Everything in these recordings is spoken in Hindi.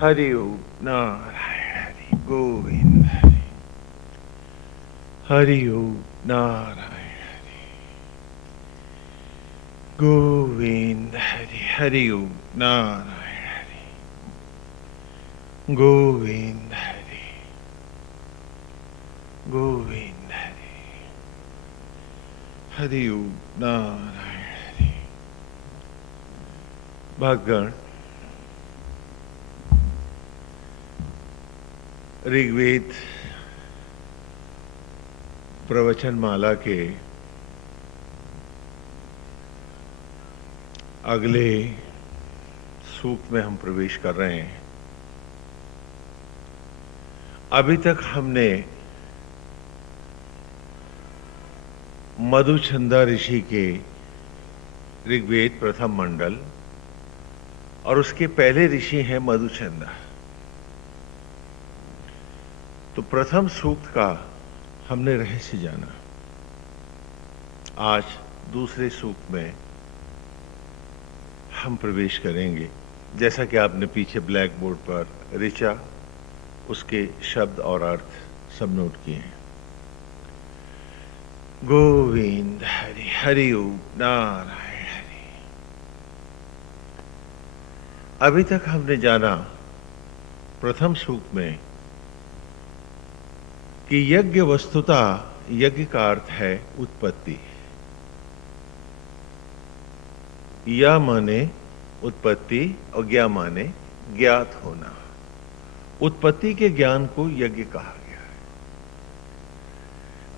हरि ओम नारायण हरि गोविंद हरि हरि ओम नारायण हरि गोविंद हरि हरि ओम नारायण हरि गोविंद हरि गोविंद हरि हरि ओम नारायण हरि। भक्तगण, ऋग्वेद प्रवचन माला के अगले सूक्त में हम प्रवेश कर रहे हैं। अभी तक हमने मधुचंदा ऋषि के ऋग्वेद प्रथम मंडल और उसके पहले ऋषि हैं मधुचंदा। तो प्रथम सूक्त का हमने रहस्य जाना। आज दूसरे सूक्त में हम प्रवेश करेंगे। जैसा कि आपने पीछे ब्लैक बोर्ड पर ऋचा, उसके शब्द और अर्थ सब नोट किए हैं। गोविंद हरि हरि ओम नारायण हरि। अभी तक हमने जाना प्रथम सूक्त में कि यज्ञ वस्तुतः यज्ञ का अर्थ है उत्पत्ति। या माने उत्पत्ति और ज्ञा माने ज्ञात होना। उत्पत्ति के ज्ञान को यज्ञ कहा गया है।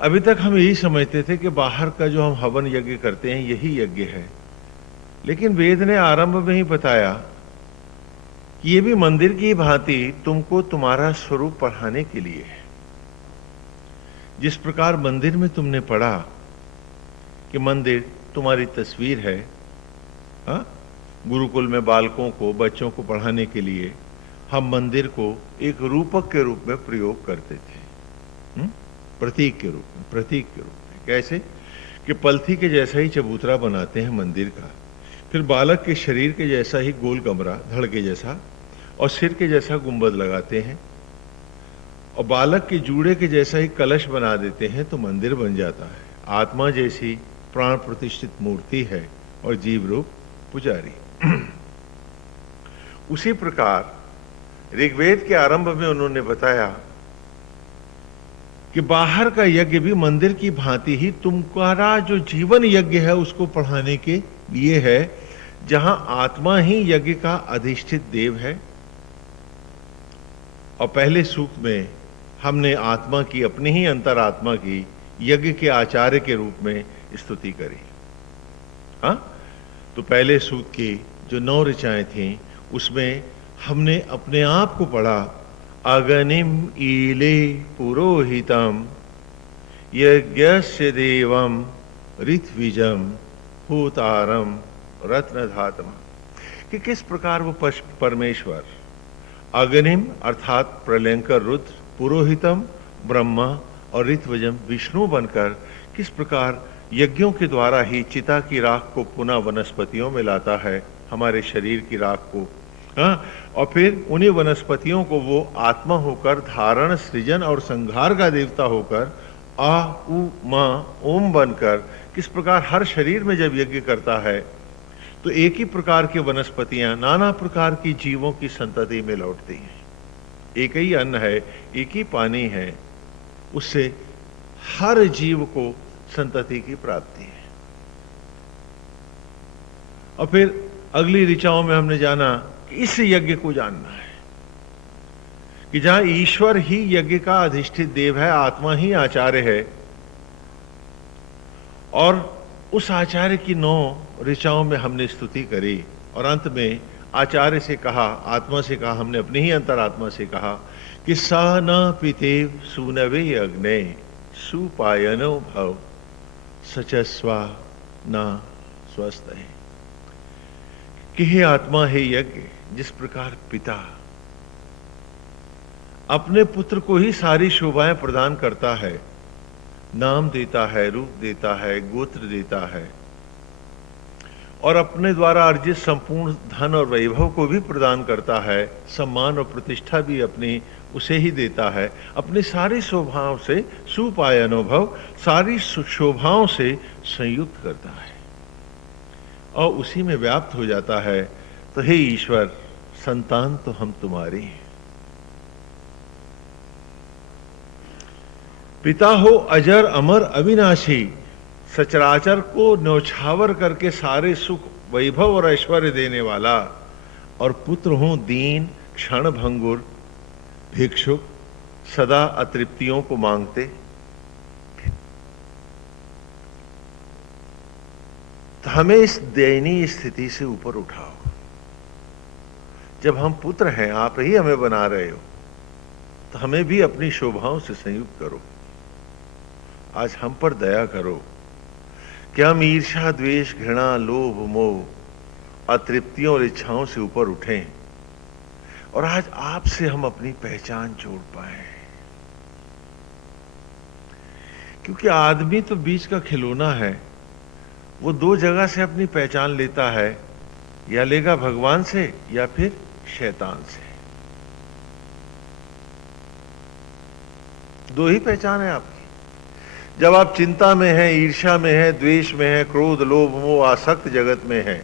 अभी तक हम यही समझते थे कि बाहर का जो हम हवन यज्ञ करते हैं यही यज्ञ है, लेकिन वेद ने आरंभ में ही बताया कि ये भी मंदिर की भांति तुमको तुम्हारा स्वरूप पढ़ाने के लिए है। जिस प्रकार मंदिर में तुमने पढ़ा कि मंदिर तुम्हारी तस्वीर है, हाँ? गुरुकुल में बालकों को, बच्चों को पढ़ाने के लिए हम मंदिर को एक रूपक के रूप में प्रयोग करते थे, प्रतीक के रूप में, प्रतीक के रूप में। कैसे कि पलथी के जैसा ही चबूतरा बनाते हैं मंदिर का, फिर बालक के शरीर के जैसा ही गोल कमरा, धड़ के जैसा, और सिर के जैसा गुंबद लगाते हैं, और बालक के जूड़े के जैसा ही कलश बना देते हैं, तो मंदिर बन जाता है। आत्मा जैसी प्राण प्रतिष्ठित मूर्ति है और जीव रूप पुजारी। उसी प्रकार ऋग्वेद के आरंभ में उन्होंने बताया कि बाहर का यज्ञ भी मंदिर की भांति ही तुम्हारा जो जीवन यज्ञ है उसको पढ़ाने के लिए है, जहां आत्मा ही यज्ञ का अधिष्ठित देव है। और पहले सूक्त में हमने आत्मा की, अपनी ही अंतरात्मा की यज्ञ के आचार्य के रूप में स्तुति करी। हाँ, तो पहले सूक्त की जो 9 ऋचाएं थीं उसमें हमने अपने आप को पढ़ा। अगनिम ईले पुरोहितम यज्ञस्य देवम ऋत्विजम होतारम रत्नधातम, कि किस प्रकार वो परमेश्वर अग्निम अर्थात प्रलयंकर रुद्र, पुरोहितम ब्रह्मा और ऋत्विजम विष्णु बनकर किस प्रकार यज्ञों के द्वारा ही चिता की राख को पुनः वनस्पतियों में लाता है, हमारे शरीर की राख को, हाँ, और फिर उन्हीं वनस्पतियों को वो आत्मा होकर धारण, सृजन और संहार का देवता होकर आ उ मा ओम बनकर किस प्रकार हर शरीर में जब यज्ञ करता है तो एक ही प्रकार की वनस्पतियां नाना प्रकार की जीवों की संतति में लौटती हैं। एक ही अन्न है, एक ही पानी है, उससे हर जीव को संतति की प्राप्ति है। और फिर अगली ऋचाओं में हमने जाना कि इस यज्ञ को जानना है कि जहां ईश्वर ही यज्ञ का अधिष्ठित देव है, आत्मा ही आचार्य है, और उस आचार्य की 9 ऋचाओं में हमने स्तुति करी। और अंत में आचार्य से कहा, आत्मा से कहा, हमने अपनी ही अंतरात्मा से कहा कि सा न पितेव सुनवे अग्ने सुपायनो भव सचस्वा न स्वस्थ है, कि हे आत्मा, हे यज्ञ, जिस प्रकार पिता अपने पुत्र को ही सारी शोभाएं प्रदान करता है, नाम देता है, रूप देता है, गोत्र देता है, और अपने द्वारा अर्जित संपूर्ण धन और वैभव को भी प्रदान करता है, सम्मान और प्रतिष्ठा भी अपनी उसे ही देता है, अपनी सारी शोभाओं से सुपाय अनुभव सारी शोभाओं से संयुक्त करता है और उसी में व्याप्त हो जाता है। तो हे ईश्वर, संतान तो हम तुम्हारे हैं। पिता हो अजर अमर अविनाशी, सचराचर को न्यौछावर करके सारे सुख वैभव और ऐश्वर्य देने वाला, और पुत्र हो दीन क्षण भंगुर भिक्षुक, सदा अतृप्तियों को मांगते। तो हमें इस दयनीय स्थिति से ऊपर उठाओ। जब हम पुत्र हैं, आप ही हमें बना रहे हो, तो हमें भी अपनी शोभाओं से संयुक्त करो। आज हम पर दया करो कि हम ईर्ष्या द्वेष घृणा लोभ मोह अतृप्तियों और इच्छाओं से ऊपर उठें और आज आपसे हम अपनी पहचान जोड़ पाए। क्योंकि आदमी तो बीच का खिलौना है, वो दो जगह से अपनी पहचान लेता है, या लेगा भगवान से या फिर शैतान से। दो ही पहचान है आपकी। जब आप चिंता में हैं, ईर्ष्या में हैं, द्वेष में हैं, क्रोध लोभ मोह आसक्त जगत में हैं,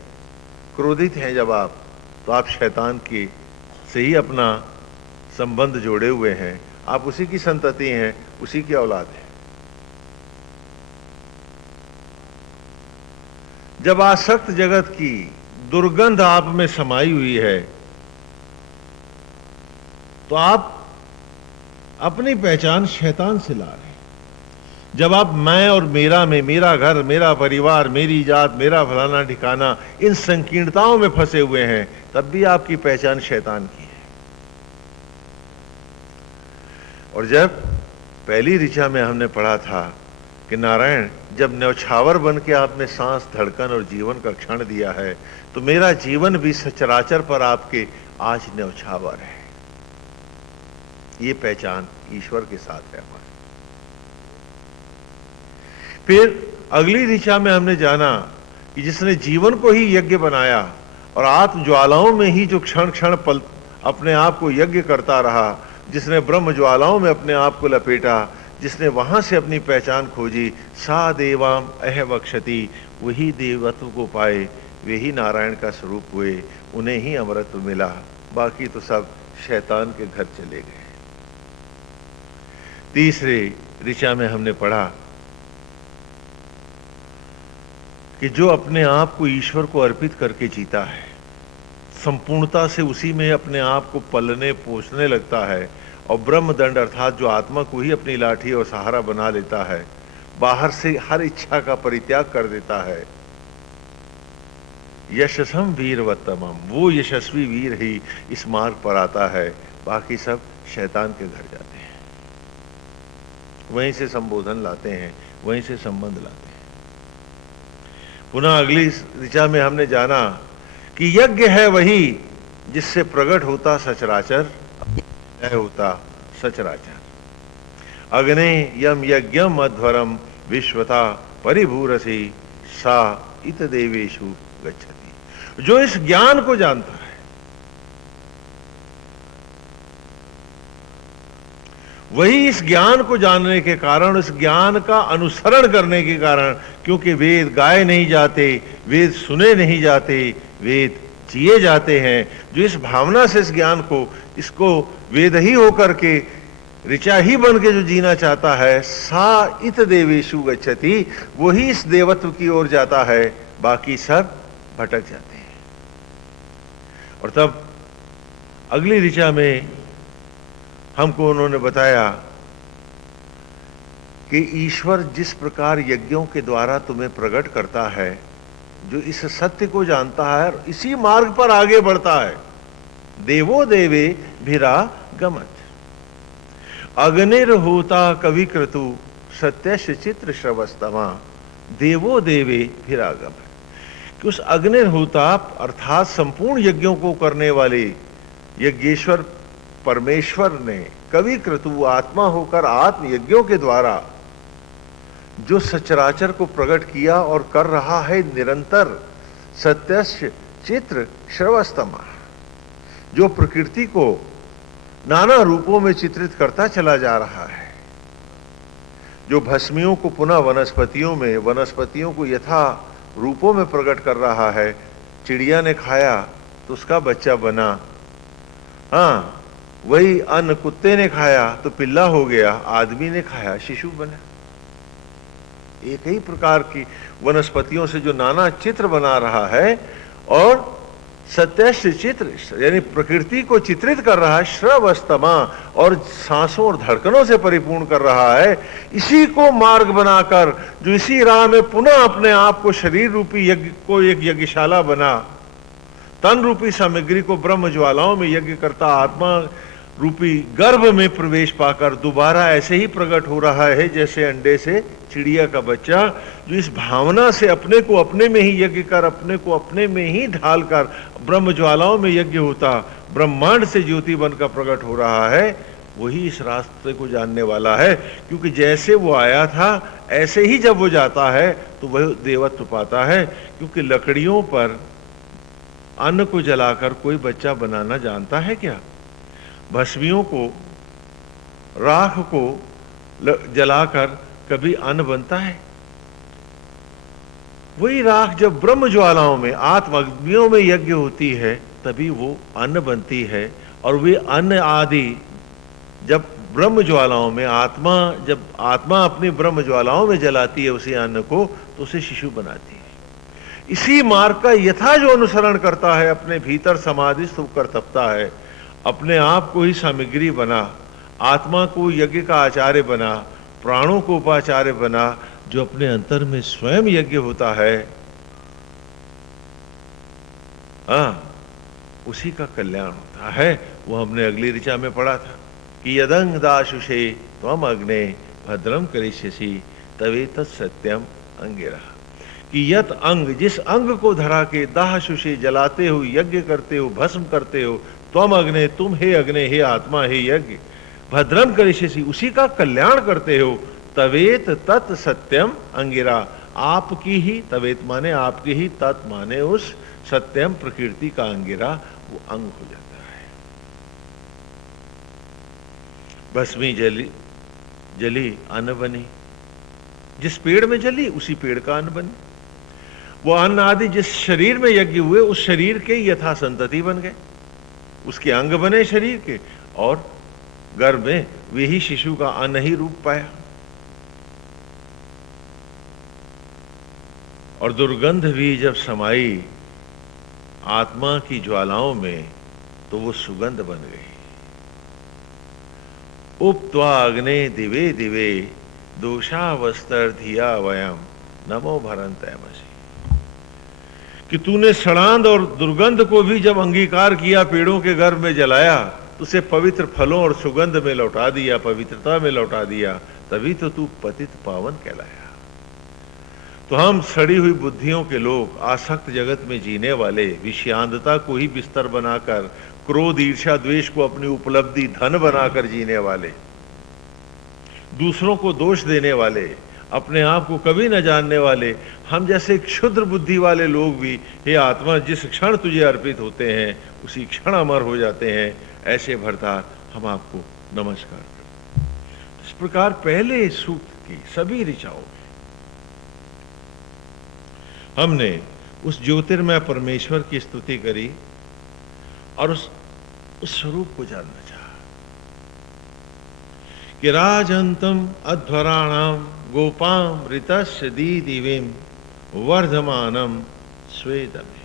क्रोधित हैं जब आप, तो आप शैतान की से ही अपना संबंध जोड़े हुए हैं। आप उसी की संतति हैं, उसी की औलाद हैं। जब आसक्त जगत की दुर्गंध आप में समाई हुई है, तो आप अपनी पहचान शैतान से ला रहे हैं। जब आप मैं और मेरा में, मेरा घर, मेरा परिवार, मेरी जात, मेरा फलाना ठिकाना, इन संकीर्णताओं में फंसे हुए हैं, तब भी आपकी पहचान शैतान की है। और जब पहली ऋचा में हमने पढ़ा था कि नारायण जब न्यौछावर बन के आपने सांस, धड़कन और जीवन का क्षण दिया है, तो मेरा जीवन भी सचराचर पर आपके आज न्यौछावर है। ये पहचान ईश्वर के साथ है हमारी। फिर अगली ऋचा में हमने जाना कि जिसने जीवन को ही यज्ञ बनाया और आत्म ज्वालाओं में ही जो क्षण क्षण पल अपने आप को यज्ञ करता रहा, जिसने ब्रह्म ज्वालाओं में अपने आप को लपेटा, जिसने वहां से अपनी पहचान खोजी, सा देवाम अह वक्षति, वही देवत्व को पाए, वे ही नारायण का स्वरूप हुए, उन्हें ही अमृत मिला, बाकी तो सब शैतान के घर चले गए। तीसरे ऋचा में हमने पढ़ा कि जो अपने आप को ईश्वर को अर्पित करके जीता है, संपूर्णता से उसी में अपने आप को पलने पोषने लगता है और ब्रह्मदंड अर्थात जो आत्मा को ही अपनी लाठी और सहारा बना लेता है, बाहर से हर इच्छा का परित्याग कर देता है, यशसम वीरवत्तमम, वो यशस्वी वीर ही इस मार्ग पर आता है, बाकी सब शैतान के घर जाते हैं, वहीं से संबोधन लाते हैं, वहीं से संबंध लाते हैं। पुनः अगली ऋचा में हमने जाना कि यज्ञ है वही जिससे प्रकट होता सचराचर, होता सचराचर। अग्ने यम यज्ञम अध्वरम विश्वता परिभूरसी सा इत देवेशु गच्छति। जो इस ज्ञान को जानता है, वही इस ज्ञान को जानने के कारण, इस ज्ञान का अनुसरण करने के कारण, क्योंकि वेद गाए नहीं जाते, वेद सुने नहीं जाते, वेद जिए जाते हैं, जो इस भावना से इस ज्ञान को, इसको वेद ही होकर के ऋचा ही बन के जो जीना चाहता है, सा इत देवेशु गच्छति, वही इस देवत्व की ओर जाता है, बाकी सब भटक जाते हैं। और तब अगली ऋचा में हमको उन्होंने बताया कि ईश्वर जिस प्रकार यज्ञों के द्वारा तुम्हें प्रकट करता है, जो इस सत्य को जानता है और इसी मार्ग पर आगे बढ़ता है, देवो देवे भिरा गमत, अग्निर होता कवि क्रतु सत्यश चित्र श्रवस्तमा, देवो देवे भिरा गमत। कि उस अग्निर होता अर्थात संपूर्ण यज्ञों को करने वाले यज्ञेश्वर परमेश्वर ने कवि क्रतु आत्मा होकर आत्म यज्ञों के द्वारा जो सचराचर को प्रकट किया और कर रहा है निरंतर, सत्यस्य चित्र श्रवस्तमा, जो प्रकृति को नाना रूपों में चित्रित करता चला जा रहा है, जो भस्मियों को पुनः वनस्पतियों में, वनस्पतियों को यथा रूपों में प्रकट कर रहा है। चिड़िया ने खाया तो उसका बच्चा बना, हाँ वही अन्न कुत्ते ने खाया तो पिल्ला हो गया, आदमी ने खाया शिशु बना। एक ही प्रकार की वनस्पतियों से जो नाना चित्र बना रहा है और सत्यस्य चित्र यानी प्रकृति को चित्रित कर रहा है, श्रवस्तमा और सांसों और धड़कनों से परिपूर्ण कर रहा है, इसी को मार्ग बनाकर जो इसी राह में पुनः अपने आप को शरीर रूपी यज्ञ को एक यज्ञशाला बना, तन रूपी सामग्री को ब्रह्म ज्वालाओं में यज्ञ करता आत्मा रूपी गर्भ में प्रवेश पाकर दोबारा ऐसे ही प्रकट हो रहा है जैसे अंडे से चिड़िया का बच्चा, जो इस भावना से अपने को अपने में ही यज्ञ कर, अपने को अपने में ही ढालकर ब्रह्म ज्वालाओं में यज्ञ होता ब्रह्मांड से ज्योति बनकर प्रकट हो रहा है, वही इस रास्ते को जानने वाला है। क्योंकि जैसे वो आया था ऐसे ही जब वो जाता है तो वह देवत्व पाता है। क्योंकि लकड़ियों पर अन्न को जलाकर कोई बच्चा बनाना जानता है क्या? भस्मियों को, राख को जलाकर कभी अन्न बनता है? वही राख जब ब्रह्म ज्वालाओं में, आत्माग्नियों में यज्ञ होती है तभी वो अन्न बनती है। और वे अन्न आदि जब ब्रह्म ज्वालाओं में जब आत्मा अपनी ब्रह्म ज्वालाओं में जलाती है उसी अन्न को, तो उसे शिशु बनाती है। इसी मार्ग का यथा जो अनुसरण करता है, अपने भीतर समाधिस्थ होकर तपता है, अपने आप को ही सामग्री बना, आत्मा को यज्ञ का आचार्य बना, प्राणों को उपाचार्य बना, जो अपने अंतर में स्वयं यज्ञ होता है, उसी का कल्याण होता है। वो हमने अगली ऋचा में पढ़ा था कि यदंग दाशुषे त्वम अग्ने भद्रम करिष्यसि तवे तत्सत्यम अंगिरा, कि यत अंग, जिस अंग को धरा के दाशुषे जलाते हो, यज्ञ करते हो, भस्म करते हो, त्वम अग्ने, तुम हे अग्ने, हे आत्मा, हे यज्ञ, भद्रम करिष्यसि, उसी का कल्याण करते हो, तवेत तत् सत्यम अंगिरा, आपकी ही, तवेत माने आपकी ही, तत् माने उस, सत्यम प्रकृति का अंगिरा, वो अंग हो जाता है। भस्मी जली अन्न बनी, जिस पेड़ में जली उसी पेड़ का अन्न बने। वो अन्न आदि जिस शरीर में यज्ञ हुए उस शरीर के यथा संतति बन गए, उसके अंग बने शरीर के, और गर्भ में वे ही शिशु का अन्न ही रूप पाया। और दुर्गंध भी जब समाई आत्मा की ज्वालाओं में तो वो सुगंध बन गई। उपत्वा अग्ने दिवे दिवे दोषावस्तर धिया वयम नमो भरंतमसि, कि तूने सड़ांध और दुर्गंध को भी जब अंगीकार किया, पेड़ों के गर्भ में जलाया, तो उसे पवित्र फलों और सुगंध में लौटा दिया, पवित्रता में लौटा दिया, तभी तो तू पतित पावन कहलाया। तो हम सड़ी हुई बुद्धियों के लोग, आसक्त जगत में जीने वाले, विषयांधता को ही बिस्तर बनाकर, क्रोध ईर्ष्या द्वेष को अपनी उपलब्धि धन बनाकर जीने वाले, दूसरों को दोष देने वाले, अपने आप को कभी न जानने वाले, हम जैसे क्षुद्र बुद्धि वाले लोग भी, हे आत्मा, जिस क्षण तुझे अर्पित होते हैं उसी क्षण अमर हो जाते हैं, ऐसे भरतार हम आपको नमस्कार करते हैं। इस प्रकार पहले सूक्त की सभी ऋचाओं में हमने उस ज्योतिर्मय परमेश्वर की स्तुति करी और उस स्वरूप को जानना चाहा कि राजंतम अध्वराणाम गोपाम ऋतस्य दीदिवीम वर्धमानम स्वेदमे,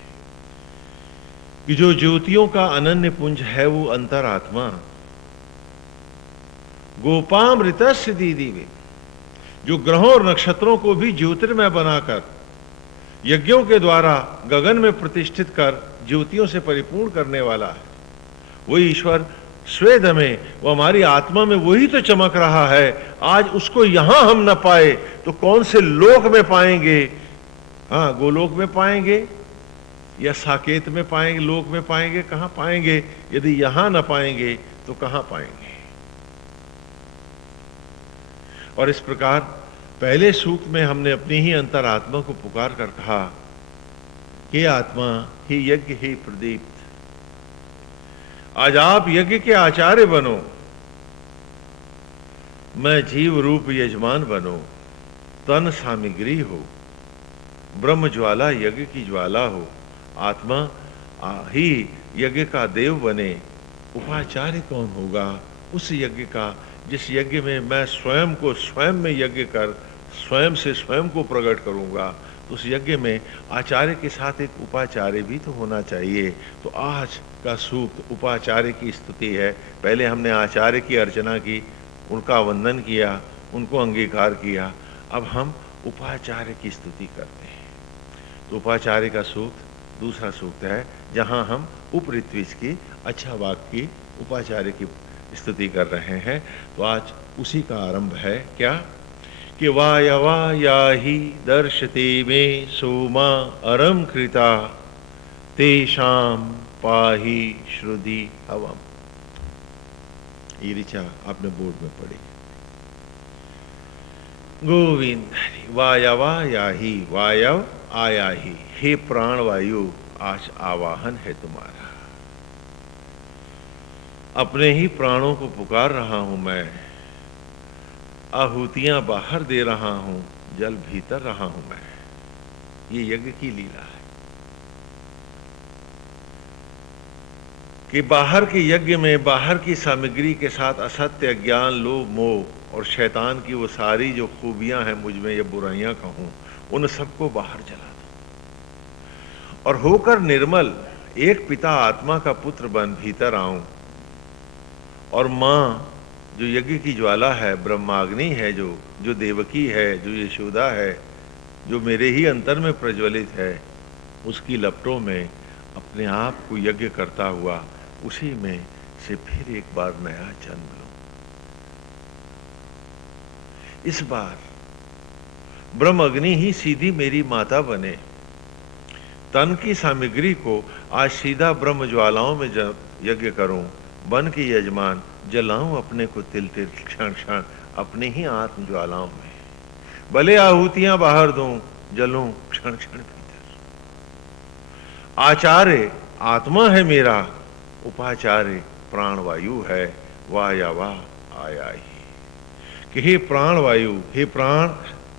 कि जो ज्योतियों का अनन्य पुंज है वो अंतरात्मा, गोपाम ऋतस्य दीदिवीम, जो ग्रहों और नक्षत्रों को भी ज्योतिर्मय बनाकर यज्ञों के द्वारा गगन में प्रतिष्ठित कर ज्योतियों से परिपूर्ण करने वाला है, वही ईश्वर स्वेद में, वो हमारी आत्मा में वही तो चमक रहा है। आज उसको यहां हम न पाए तो कौन से लोक में पाएंगे? हाँ, गोलोक में पाएंगे या साकेत में पाएंगे, लोक में पाएंगे, कहां पाएंगे? यदि यहां न पाएंगे तो कहां पाएंगे? और इस प्रकार पहले सूक्त में हमने अपनी ही अंतरात्मा को पुकार कर कहा, हे आत्मा, हे यज्ञ, हे प्रदीप्त, आज आप यज्ञ के आचार्य बनो, मैं जीव रूप यजमान बनो, तन सामग्री हो, ब्रह्म ज्वाला यज्ञ की ज्वाला हो, आत्मा ही यज्ञ का देव बने। उपाचार्य कौन होगा? उस यज्ञ का जिस यज्ञ में मैं स्वयं को स्वयं में यज्ञ कर स्वयं से स्वयं को प्रकट करूंगा। तो उस यज्ञ में आचार्य के साथ एक उपाचार्य भी तो होना चाहिए। तो आज का सूक्त उपाचार्य की स्तुति है। पहले हमने आचार्य की अर्चना की, उनका वंदन किया, उनको अंगीकार किया। अब हम उपाचार्य की स्तुति करते हैं। तो उपाचार्य का सूक्त दूसरा सूक्त है, जहां हम उपऋत्विज की अच्छा वाक्य की उपाचार्य की स्तुति कर रहे हैं। तो आज उसी का आरंभ है। क्या कि वायवा याहि दर्शते में सोमा अरम कृता तेषाम पाहि श्रुति हवम। ये ऋचा आपने बोर्ड में पढ़ी। गोविंद वायवा याहि, वायव आया ही, हे प्राण वायु आज आवाहन है तुम्हारा। अपने ही प्राणों को पुकार रहा हूं मैं, आहुतियां बाहर दे रहा हूं, जल भीतर रहा हूं मैं। ये यज्ञ की लीला है कि बाहर के यज्ञ में बाहर की सामग्री के साथ असत्य, ज्ञान, लोभ, मोह और शैतान की वो सारी जो खूबियां हैं मुझ में, ये बुराइयां कहूं, उन सबको बाहर जला दो और होकर निर्मल एक पिता आत्मा का पुत्र बन भीतर आऊं। और मां जो यज्ञ की ज्वाला है, ब्रह्माग्नि है, जो देवकी है, जो यशोदा है, जो मेरे ही अंतर में प्रज्वलित है, उसकी लपटों में अपने आप को यज्ञ करता हुआ उसी में से फिर एक बार नया जन्म लो। इस बार ब्रह्म अग्नि ही सीधी मेरी माता बने। तन की सामग्री को आज सीधा ब्रह्म ज्वालाओं में यज्ञ करूं, बन के यजमान जलाऊं अपने को तिल तिल क्षण क्षण अपने ही आत्म ज्वालाओं में। भले आहुतियां बाहर दूं, जलूं क्षण क्षण भीतर। आचार्य आत्मा है मेरा, उपाचार्य प्राणवायु है, वाया वाह आया ही। कि हे प्राण वायु, हे प्राण,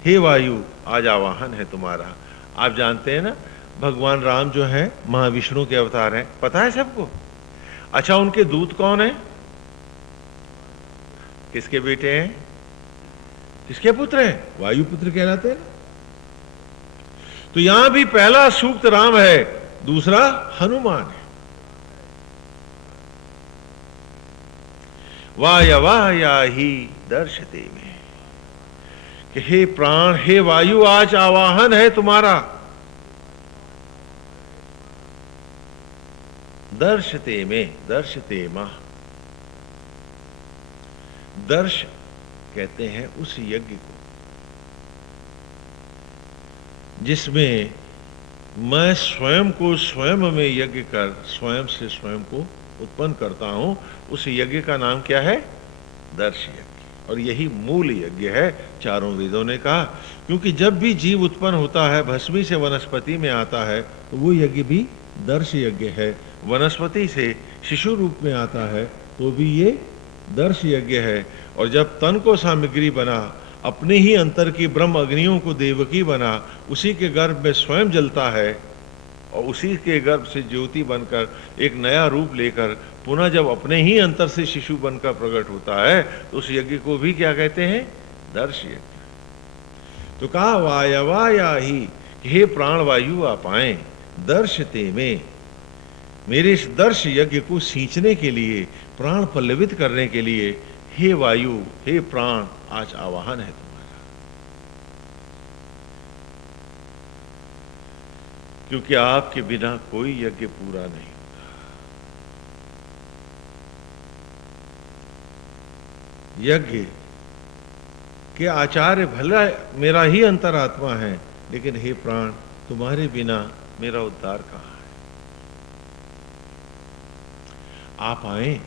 हे वायु आज आवाहन है तुम्हारा। आप जानते हैं ना, भगवान राम जो है महाविष्णु के अवतार हैं, पता है सबको। अच्छा, उनके दूत कौन है? किसके बेटे हैं? किसके पुत्र हैं? वायुपुत्र कहलाते हैं। तो यहां भी पहला सूक्त राम है, दूसरा हनुमान है। वायवा ही दर्शते में कि हे प्राण, हे वायु आज आवाहन है तुम्हारा। दर्शते में, दर्शते मां, दर्श कहते हैं उस यज्ञ को जिसमें मैं स्वयं को स्वयं में यज्ञ कर स्वयं से स्वयं को उत्पन्न करता हूं। उस यज्ञ का नाम क्या है? दर्श यज्ञ। और यही मूल यज्ञ है, चारों वेदों ने कहा। क्योंकि जब भी जीव उत्पन्न होता है, भस्मी से वनस्पति में आता है, तो वो यज्ञ भी दर्श यज्ञ है। वनस्पति से शिशु रूप में आता है तो भी ये दर्श यज्ञ है। और जब तन को सामग्री बना, अपने ही अंतर की ब्रह्म अग्नियों को देवकी बना, उसी के गर्भ में स्वयं जलता है और उसी के गर्भ से ज्योति बनकर एक नया रूप लेकर पुनः जब अपने ही अंतर से शिशु बनकर प्रकट होता है, तो उस यज्ञ को भी क्या कहते हैं? दर्श यज्ञ। तो कहा वायवा ही, हे प्राण वायु आप आए, दर्शते में, मेरे इस दर्श यज्ञ को सींचने के लिए, प्राण पल्लवित करने के लिए, हे वायु, हे प्राण आज आवाहन है तुम्हारा। क्योंकि आपके बिना कोई यज्ञ पूरा नहीं होता। यज्ञ के आचार्य भला मेरा ही अंतरात्मा है, लेकिन हे प्राण, तुम्हारे बिना मेरा उद्धार कहां है? आप आए।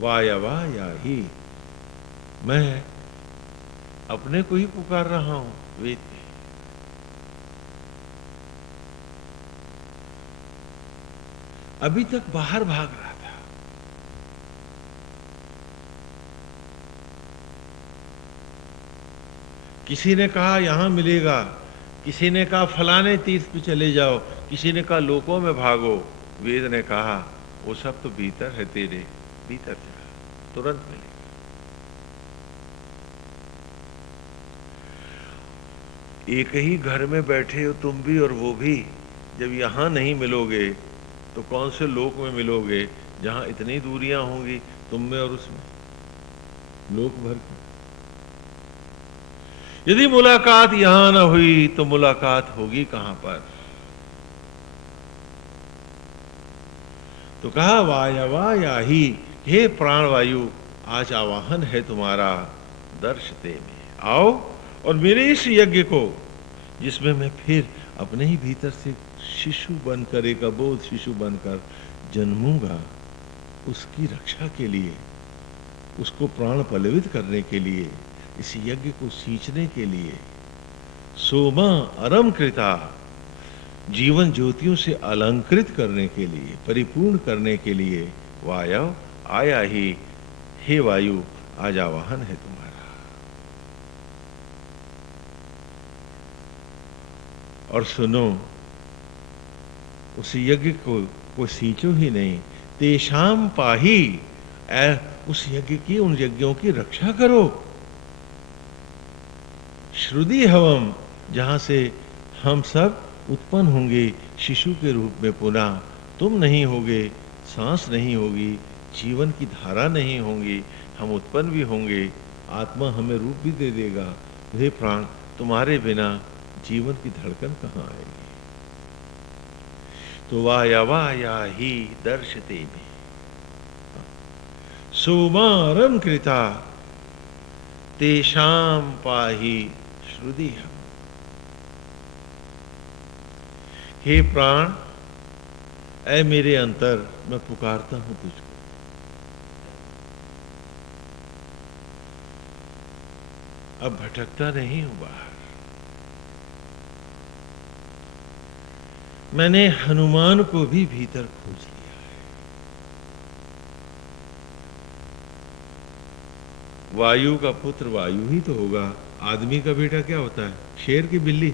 वायवा ही, मैं अपने को ही पुकार रहा हूं वेद में। अभी तक बाहर भाग रहा था। किसी ने कहा यहां मिलेगा, किसी ने कहा फलाने तीर्थ पे चले जाओ, किसी ने कहा लोकों में भागो। वेद ने कहा वो सब तो भीतर है, तेरे भीतर जा, तुरंत मिलेगा। एक ही घर में बैठे हो तुम भी और वो भी, जब यहां नहीं मिलोगे तो कौन से लोक में मिलोगे जहां इतनी दूरियां होंगी तुम में और उसमें, लोक भर की। यदि मुलाकात यहां ना हुई तो मुलाकात होगी कहां पर? तो कहा वाया ही, हे प्राणवायु, आज आवाहन है तुम्हारा, दर्शते में आओ और मेरे इस यज्ञ को, जिसमें मैं फिर अपने ही भीतर से शिशु बनकर, एक अबोध शिशु बनकर जन्मूंगा, उसकी रक्षा के लिए, उसको प्राण पल्लवित करने के लिए, इस यज्ञ को सींचने के लिए, सोमा अरम कृता, जीवन ज्योतियों से अलंकृत करने के लिए, परिपूर्ण करने के लिए वायव आया ही, हे वायु आज आवाहन है तुम्हारा। और सुनो, उस यज्ञ को सींचो ही नहीं, तेषाम पाही, उस यज्ञ की, उन यज्ञों की रक्षा करो। श्रुति हवम, जहां से हम सब उत्पन्न होंगे शिशु के रूप में पुनः, तुम नहीं होगे, सांस नहीं होगी, जीवन की धारा नहीं होंगी, हम उत्पन्न भी होंगे, आत्मा हमें रूप भी दे देगा। हे प्राण, तुम्हारे बिना जीवन की धड़कन कहाँ आएगी? तो वाया ही दर्शते में सोमारम कृता तेषाम पाही श्रुति हम। हे प्राण, ऐ मेरे अंतर, मैं पुकारता हूं तुझको। अब भटकता नहीं हूं बाहर। मैंने हनुमान को भी भीतर खोज लिया है। वायु का पुत्र वायु ही तो होगा। आदमी का बेटा क्या होता है? शेर की बिल्ली?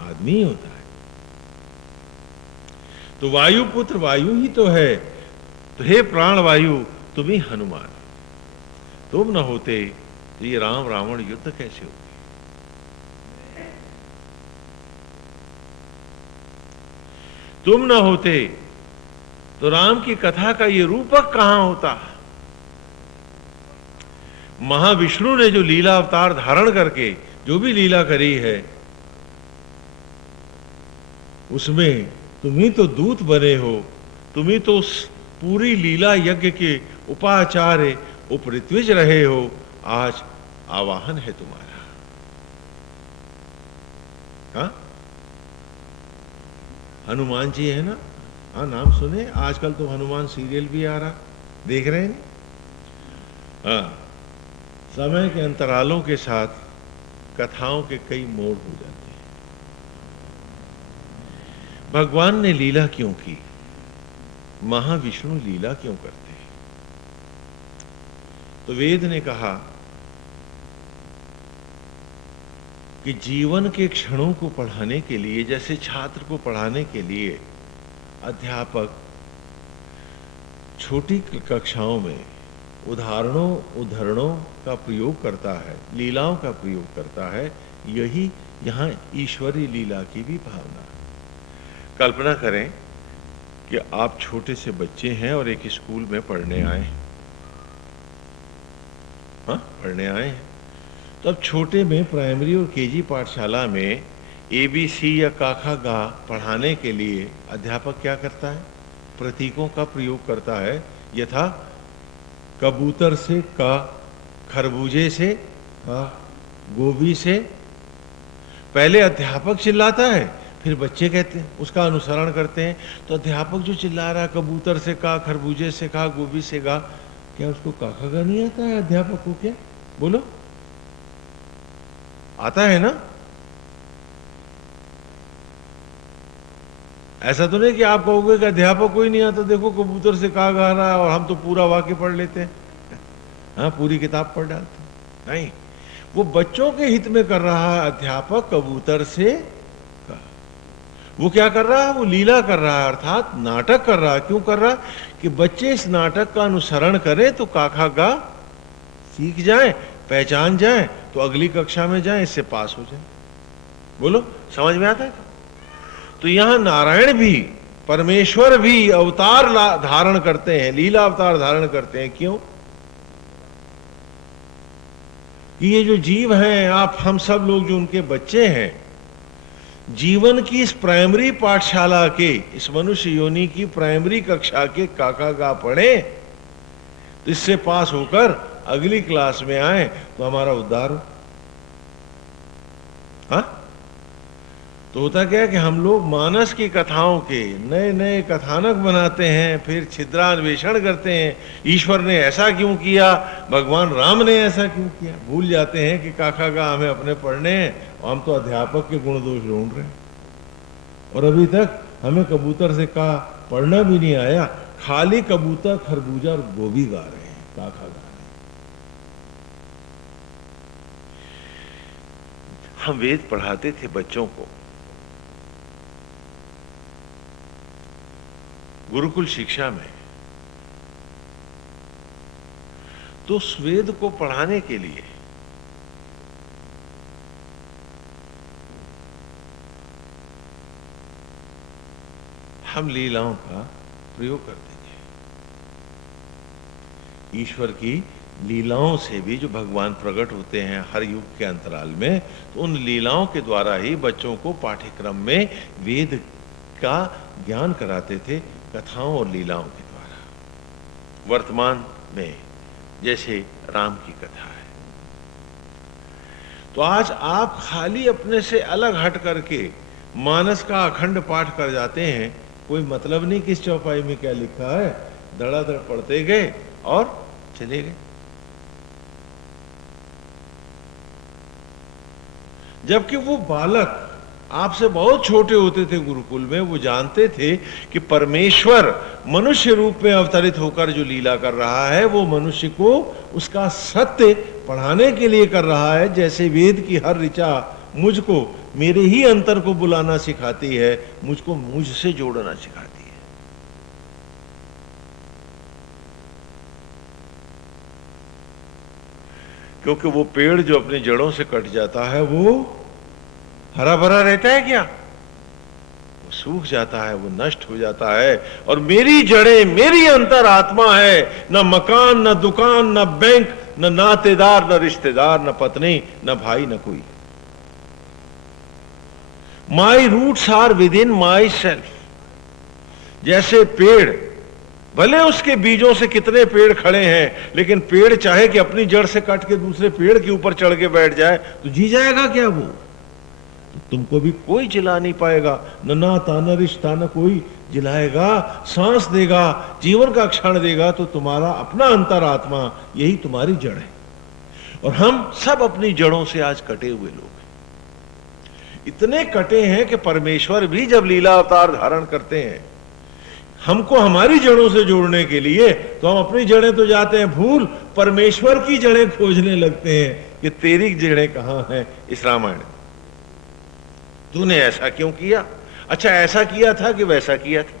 आदमी ही होता है। तो वायु पुत्र वायु ही तो है। तो हे प्राण वायु, तुम ही हनुमान। तुम न होते तो ये राम रावण युद्ध कैसे होते? तुम न होते तो राम की कथा का ये रूपक कहां होता? महाविष्णु ने जो लीला अवतार धारण करके जो भी लीला करी है, उसमें तुम ही तो दूत बने हो, तुम ही तो पूरी लीला यज्ञ के उपाचार्य उपऋत्विज रहे हो। आज आवाहन है तुम्हारा। हाँ, हनुमान जी है ना? हाँ, नाम सुने? आजकल तो हनुमान सीरियल भी आ रहा, देख रहे हैं? हाँ, समय के अंतरालों के साथ कथाओं के कई मोड़ हो जाते हैं। भगवान ने लीला क्यों की? महाविष्णु लीला क्यों करते हैं? तो वेद ने कहा कि जीवन के क्षणों को पढ़ाने के लिए, जैसे छात्र को पढ़ाने के लिए अध्यापक छोटी कक्षाओं में उदाहरणों का प्रयोग करता है, लीलाओं का प्रयोग करता है, यही यहाँ ईश्वरीय लीला की भी भावना है। कल्पना करें कि आप छोटे से बच्चे हैं और एक स्कूल में पढ़ने आए। हाँ, पढ़ने आए हैं। तो अब छोटे में प्राइमरी और केजी पाठशाला में ABC या काखा गा पढ़ाने के लिए अध्यापक क्या करता है? प्रतीकों का प्रयोग करता है। यथा कबूतर से का, खरबूजे से का, गोभी से। पहले अध्यापक चिल्लाता है, फिर बच्चे कहते हैं, उसका अनुसरण करते हैं। तो अध्यापक जो चिल्ला रहा है कबूतर से का, खरबूजे से का, गोभी से गा, क्या उसको काखा गा नहीं आता है अध्यापक को? क्या बोलो, आता है ना? ऐसा तो नहीं कि आप कहोगे कि अध्यापक कोई नहीं आता, देखो कबूतर से कहा गा रहा है और हम तो पूरा वाक्य पढ़ लेते हैं, हाँ पूरी किताब पढ़ डालते। नहीं, वो बच्चों के हित में कर रहा है अध्यापक कबूतर से कहा। वो क्या कर रहा है? वो लीला कर रहा है, अर्थात नाटक कर रहा है। क्यों कर रहा है? कि बच्चे इस नाटक का अनुसरण करें तो काखा गा सीख जाए, पहचान जाए, तो अगली कक्षा में जाए, इससे पास हो जाए। बोलो समझ में आता है? तो यहां नारायण भी, परमेश्वर भी अवतार धारण करते हैं, लीला अवतार धारण करते हैं। क्यों? कि ये जो जीव हैं, आप हम सब लोग जो उनके बच्चे हैं, जीवन की इस प्राइमरी पाठशाला के, इस मनुष्य योनि की प्राइमरी कक्षा के काका गा पढ़े, तो इससे पास होकर अगली क्लास में आए तो हमारा उद्धार हो। हाँ, तो होता क्या है कि हम लोग मानस की कथाओं के नए नए कथानक बनाते हैं, फिर छिद्रान्वेषण करते हैं, ईश्वर ने ऐसा क्यों किया, भगवान राम ने ऐसा क्यों किया। भूल जाते हैं कि काका का हमें अपने पढ़ने हैं और हम तो अध्यापक के गुण दोष ढूंढ रहे हैं, और अभी तक हमें कबूतर से कहा पढ़ना भी नहीं आया, खाली कबूतर खरबूजा और गोभी गा रहे हैं, काका गा रहे हैं। हम वेद पढ़ाते थे बच्चों को, गुरुकुल शिक्षा में, तो वेद को पढ़ाने के लिए हम लीलाओं का प्रयोग करते थे। ईश्वर की लीलाओं से भी जो भगवान प्रकट होते हैं हर युग के अंतराल में, तो उन लीलाओं के द्वारा ही बच्चों को पाठ्यक्रम में वेद का ज्ञान कराते थे, कथाओं और लीलाओं के द्वारा। वर्तमान में जैसे राम की कथा है, तो आज आप खाली अपने से अलग हट करके मानस का अखंड पाठ कर जाते हैं, कोई मतलब नहीं किस चौपाई में क्या लिखा है, धड़ाधड़ पढ़ते गए और चले गए। जबकि वो बालक आपसे बहुत छोटे होते थे गुरुकुल में, वो जानते थे कि परमेश्वर मनुष्य रूप में अवतरित होकर जो लीला कर रहा है, वो मनुष्य को उसका सत्य पढ़ाने के लिए कर रहा है। जैसे वेद की हर ऋचा मुझको मेरे ही अंतर को बुलाना सिखाती है, मुझको मुझसे जोड़ना सिखाती है। क्योंकि वो पेड़ जो अपनी जड़ों से कट जाता है, वो हरा भरा रहता है क्या? वो सूख जाता है, वो नष्ट हो जाता है। और मेरी जड़ें मेरी अंतर आत्मा है, न मकान, न दुकान, न बैंक, न नातेदार, न रिश्तेदार, न पत्नी, न भाई, न कोई। My roots are within myself. जैसे पेड़, भले उसके बीजों से कितने पेड़ खड़े हैं, लेकिन पेड़ चाहे कि अपनी जड़ से काट के दूसरे पेड़ के ऊपर चढ़ के बैठ जाए, तो जी जाएगा क्या वो? तुमको भी कोई जिला नहीं पाएगा, न नाता, न रिश्ता, न कोई जिलाएगा। सांस देगा, जीवन का क्षण देगा, तो तुम्हारा अपना अंतरात्मा, यही तुम्हारी जड़ है। और हम सब अपनी जड़ों से आज कटे हुए लोग हैं, इतने कटे हैं कि परमेश्वर भी जब लीला अवतार धारण करते हैं हमको हमारी जड़ों से जोड़ने के लिए, तो हम अपनी जड़ें तो जाते हैं भूल, परमेश्वर की जड़ें खोजने लगते हैं कि तेरी जड़ें कहां हैं इस रामायण। तूने ऐसा क्यों किया? अच्छा ऐसा किया था कि वैसा किया था?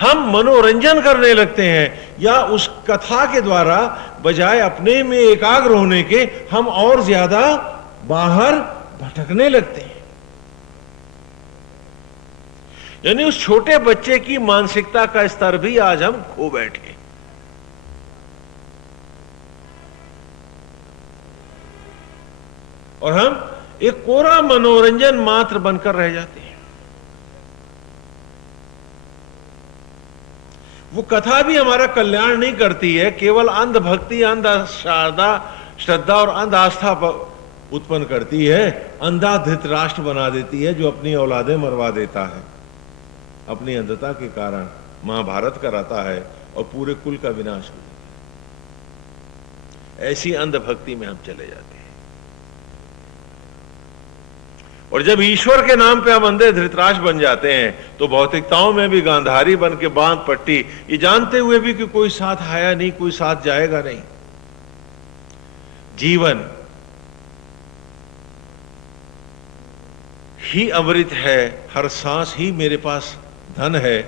हम मनोरंजन करने लगते हैं, या उस कथा के द्वारा बजाय अपने में एकाग्र होने के हम और ज्यादा बाहर भटकने लगते हैं। यानी उस छोटे बच्चे की मानसिकता का स्तर भी आज हम खो बैठे, और हम एक कोरा मनोरंजन मात्र बनकर रह जाते हैं। वो कथा भी हमारा कल्याण नहीं करती है, केवल अंध भक्ति, अंध श्रद्धा और अंध आस्था उत्पन्न करती है। अंधा धृतराष्ट्र बना देती है, जो अपनी औलादें मरवा देता है अपनी अंधता के कारण, महाभारत कराता है और पूरे कुल का विनाश हो जाता है। ऐसी अंध भक्ति में हम चले जाते हैं। और जब ईश्वर के नाम पे हम अंधे धृतराष्ट्र बन जाते हैं तो भौतिकताओं में भी गांधारी बन के बांध पट्टी, ये जानते हुए भी कि कोई साथ आया नहीं, कोई साथ जाएगा नहीं। जीवन ही अमृत है, हर सांस ही मेरे पास धन है,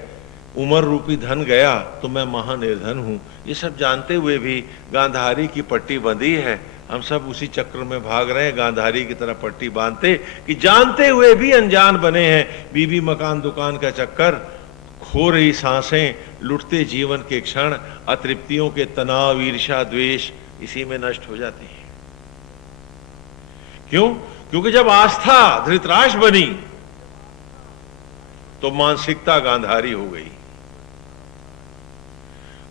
उम्र रूपी धन गया तो मैं महानिर्धन हूं। ये सब जानते हुए भी गांधारी की पट्टी बंधी है। हम सब उसी चक्र में भाग रहे हैं, गांधारी की तरह पट्टी बांधते कि जानते हुए भी अनजान बने हैं। बीबी मकान दुकान का चक्कर, खो रही सांसें, लुटते जीवन के क्षण, अतृप्तियों के तनाव, ईर्ष्या, द्वेष इसी में नष्ट हो जाती है। क्यों? क्योंकि जब आस्था धृतराष्ट्र बनी तो मानसिकता गांधारी हो गई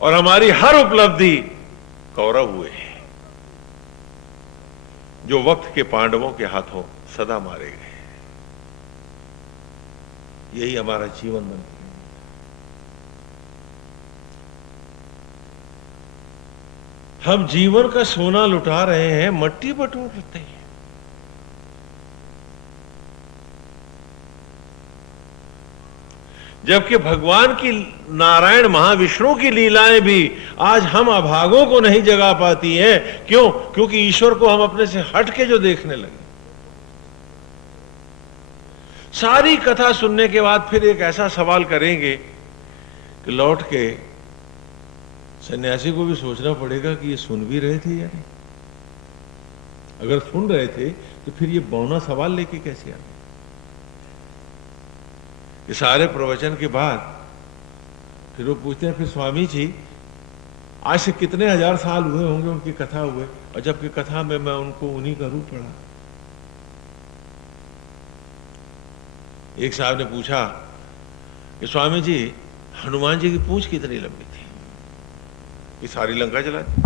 और हमारी हर उपलब्धि कौरव हुए, जो वक्त के पांडवों के हाथों सदा मारे गए। यही हमारा जीवन बन गया। हम जीवन का सोना लुटा रहे हैं, मट्टी बटोर लेते हैं। जबकि भगवान की, नारायण महाविष्णु की लीलाएं भी आज हम अभागों को नहीं जगा पाती हैं। क्यों? क्योंकि ईश्वर को हम अपने से हट के जो देखने लगे। सारी कथा सुनने के बाद फिर एक ऐसा सवाल करेंगे कि लौट के सन्यासी को भी सोचना पड़ेगा कि ये सुन भी रहे थे या नहीं। अगर सुन रहे थे तो फिर ये बौना सवाल लेके कैसे आए? ये सारे प्रवचन के बाद फिर वो पूछते हैं, फिर स्वामी जी आज से कितने हजार साल हुए होंगे उनकी कथा हुए, और जबकि कथा में मैं उनको उन्हीं का रूप पढ़ा। एक साहब ने पूछा कि स्वामी जी हनुमान जी की पूंछ कितनी लंबी थी कि सारी लंका जला दी?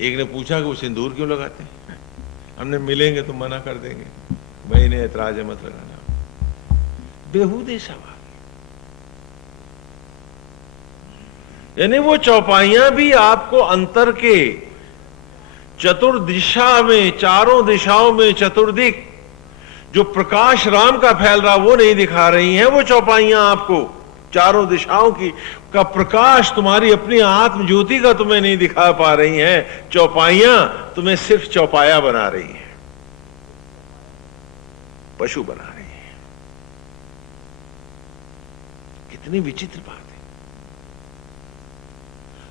एक ने पूछा कि वो सिंदूर क्यों लगाते हैं? हमने मिलेंगे तो मना कर देंगे, भाई इन्हें ऐतराज है मत लगाना। बेहूदे सवाल। यानी वो चौपाइयां भी आपको अंतर के चतुर्दिशा में, चारों दिशाओं में चतुर्दिक जो प्रकाश राम का फैल रहा वो नहीं दिखा रही हैं। वो चौपाइयां आपको चारों दिशाओं की का प्रकाश, तुम्हारी अपनी आत्म ज्योति का तुम्हें नहीं दिखा पा रही हैं। चौपाइयां तुम्हें सिर्फ चौपाया बना रही हैं, पशु बना रही हैं। कितनी विचित्र बात है।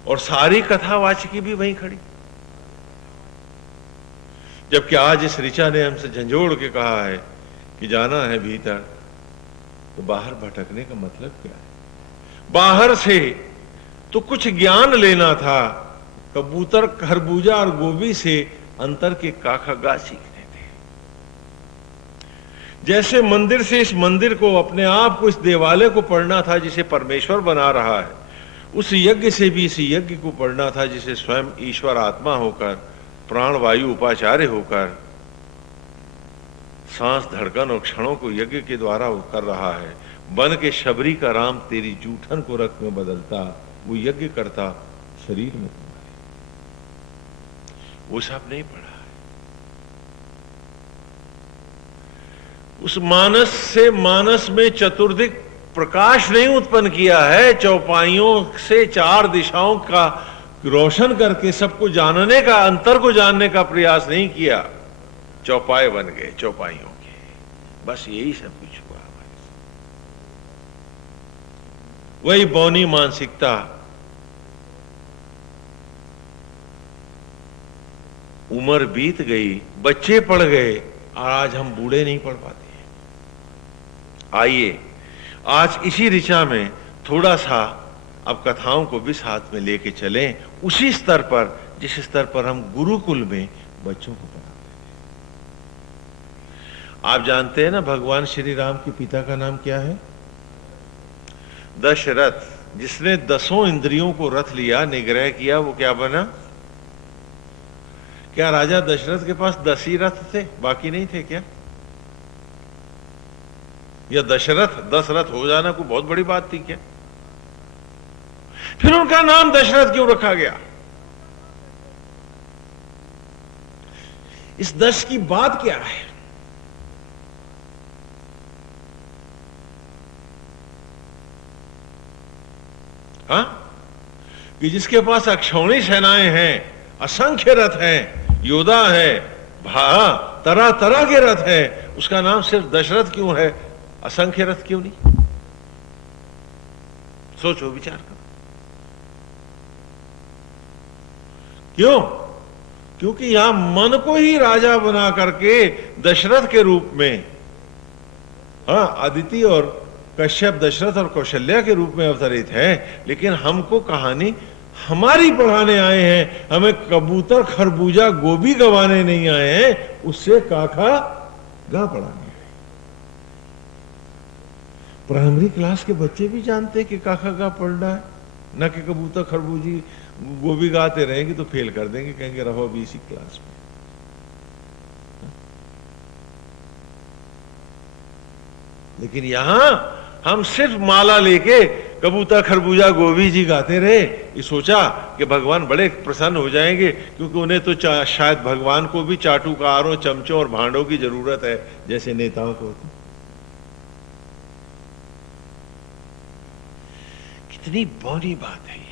और सारी कथावाचकी भी वहीं खड़ी, जबकि आज इस ऋचा ने हमसे झंझोड़ के कहा है कि जाना है भीतर, तो बाहर भटकने का मतलब क्या है? बाहर से तो कुछ ज्ञान लेना था, कबूतर, खरबूजा और गोभी से अंतर के काखगा सीखने थे। जैसे मंदिर से इस मंदिर को, अपने आप को, इस देवालय को पढ़ना था जिसे परमेश्वर बना रहा है, उस यज्ञ से भी इस यज्ञ को पढ़ना था जिसे स्वयं ईश्वर आत्मा होकर, प्राण वायु उपाचार्य होकर, सांस, धड़कन और क्षणों को यज्ञ के द्वारा कर रहा है। बन के शबरी का राम तेरी जूठन को रक्त में बदलता, वो यज्ञ करता शरीर में तुम्हारे। वो सब नहीं पढ़ा है। उस मानस से मानस में चतुर्दिक प्रकाश नहीं उत्पन्न किया है। चौपाइयों से चार दिशाओं का रोशन करके सबको जानने का, अंतर को जानने का प्रयास नहीं किया। चौपाए बन गए चौपाइयों के, बस यही सब कुछ हुआ। वही बौनी मानसिकता, उम्र बीत गई, बच्चे पढ़ गए और आज हम बूढ़े नहीं पढ़ पाते। आइए आज इसी ऋचा में थोड़ा सा अब कथाओं को भी साथ में लेके चलें, उसी स्तर पर जिस स्तर पर हम गुरुकुल में बच्चों को पढ़ाते हैं। आप जानते हैं ना भगवान श्री राम के पिता का नाम क्या है? दशरथ। जिसने 10 इंद्रियों को रथ लिया, निग्रह किया, वो क्या बना? क्या राजा दशरथ के पास 10 ही रथ थे, बाकी नहीं थे क्या? या दशरथ 10 रथ हो जाना कोई बहुत बड़ी बात थी क्या? फिर उनका नाम दशरथ क्यों रखा गया? इस 10 की बात क्या है? हाँ, कि जिसके पास अक्षौणी सेनाएं हैं, असंख्य रथ हैं, योद्धा है, तरह तरह के रथ हैं, उसका नाम सिर्फ दशरथ क्यों है, असंख्य रथ क्यों नहीं? सोचो, विचार करो। क्यों? क्योंकि यहां मन को ही राजा बना करके दशरथ के रूप में, हाँ, अदिति और कश्यप दशरथ और कौशल्या के रूप में अवतरित हैं, लेकिन हमको कहानी हमारी पढ़ाने आए हैं। हमें कबूतर खरबूजा गोभी गवाने नहीं आए हैं, उससे काका गा पढ़ाने। प्राइमरी क्लास के बच्चे भी जानते हैं कि काका गा पढ़ना है, न कि कबूतर खरबूजी गोभी गाते रहेंगे तो फेल कर देंगे, कहेंगे रहो अभी इसी क्लास में। लेकिन यहां हम सिर्फ माला लेके कबूतर खरबूजा गोभी जी गाते रहे, ये सोचा कि भगवान बड़े प्रसन्न हो जाएंगे, क्योंकि उन्हें तो शायद भगवान को भी चाटुकारों, चमचों और भांडों की जरूरत है, जैसे नेताओं को होती। कितनी बड़ी बात है ये।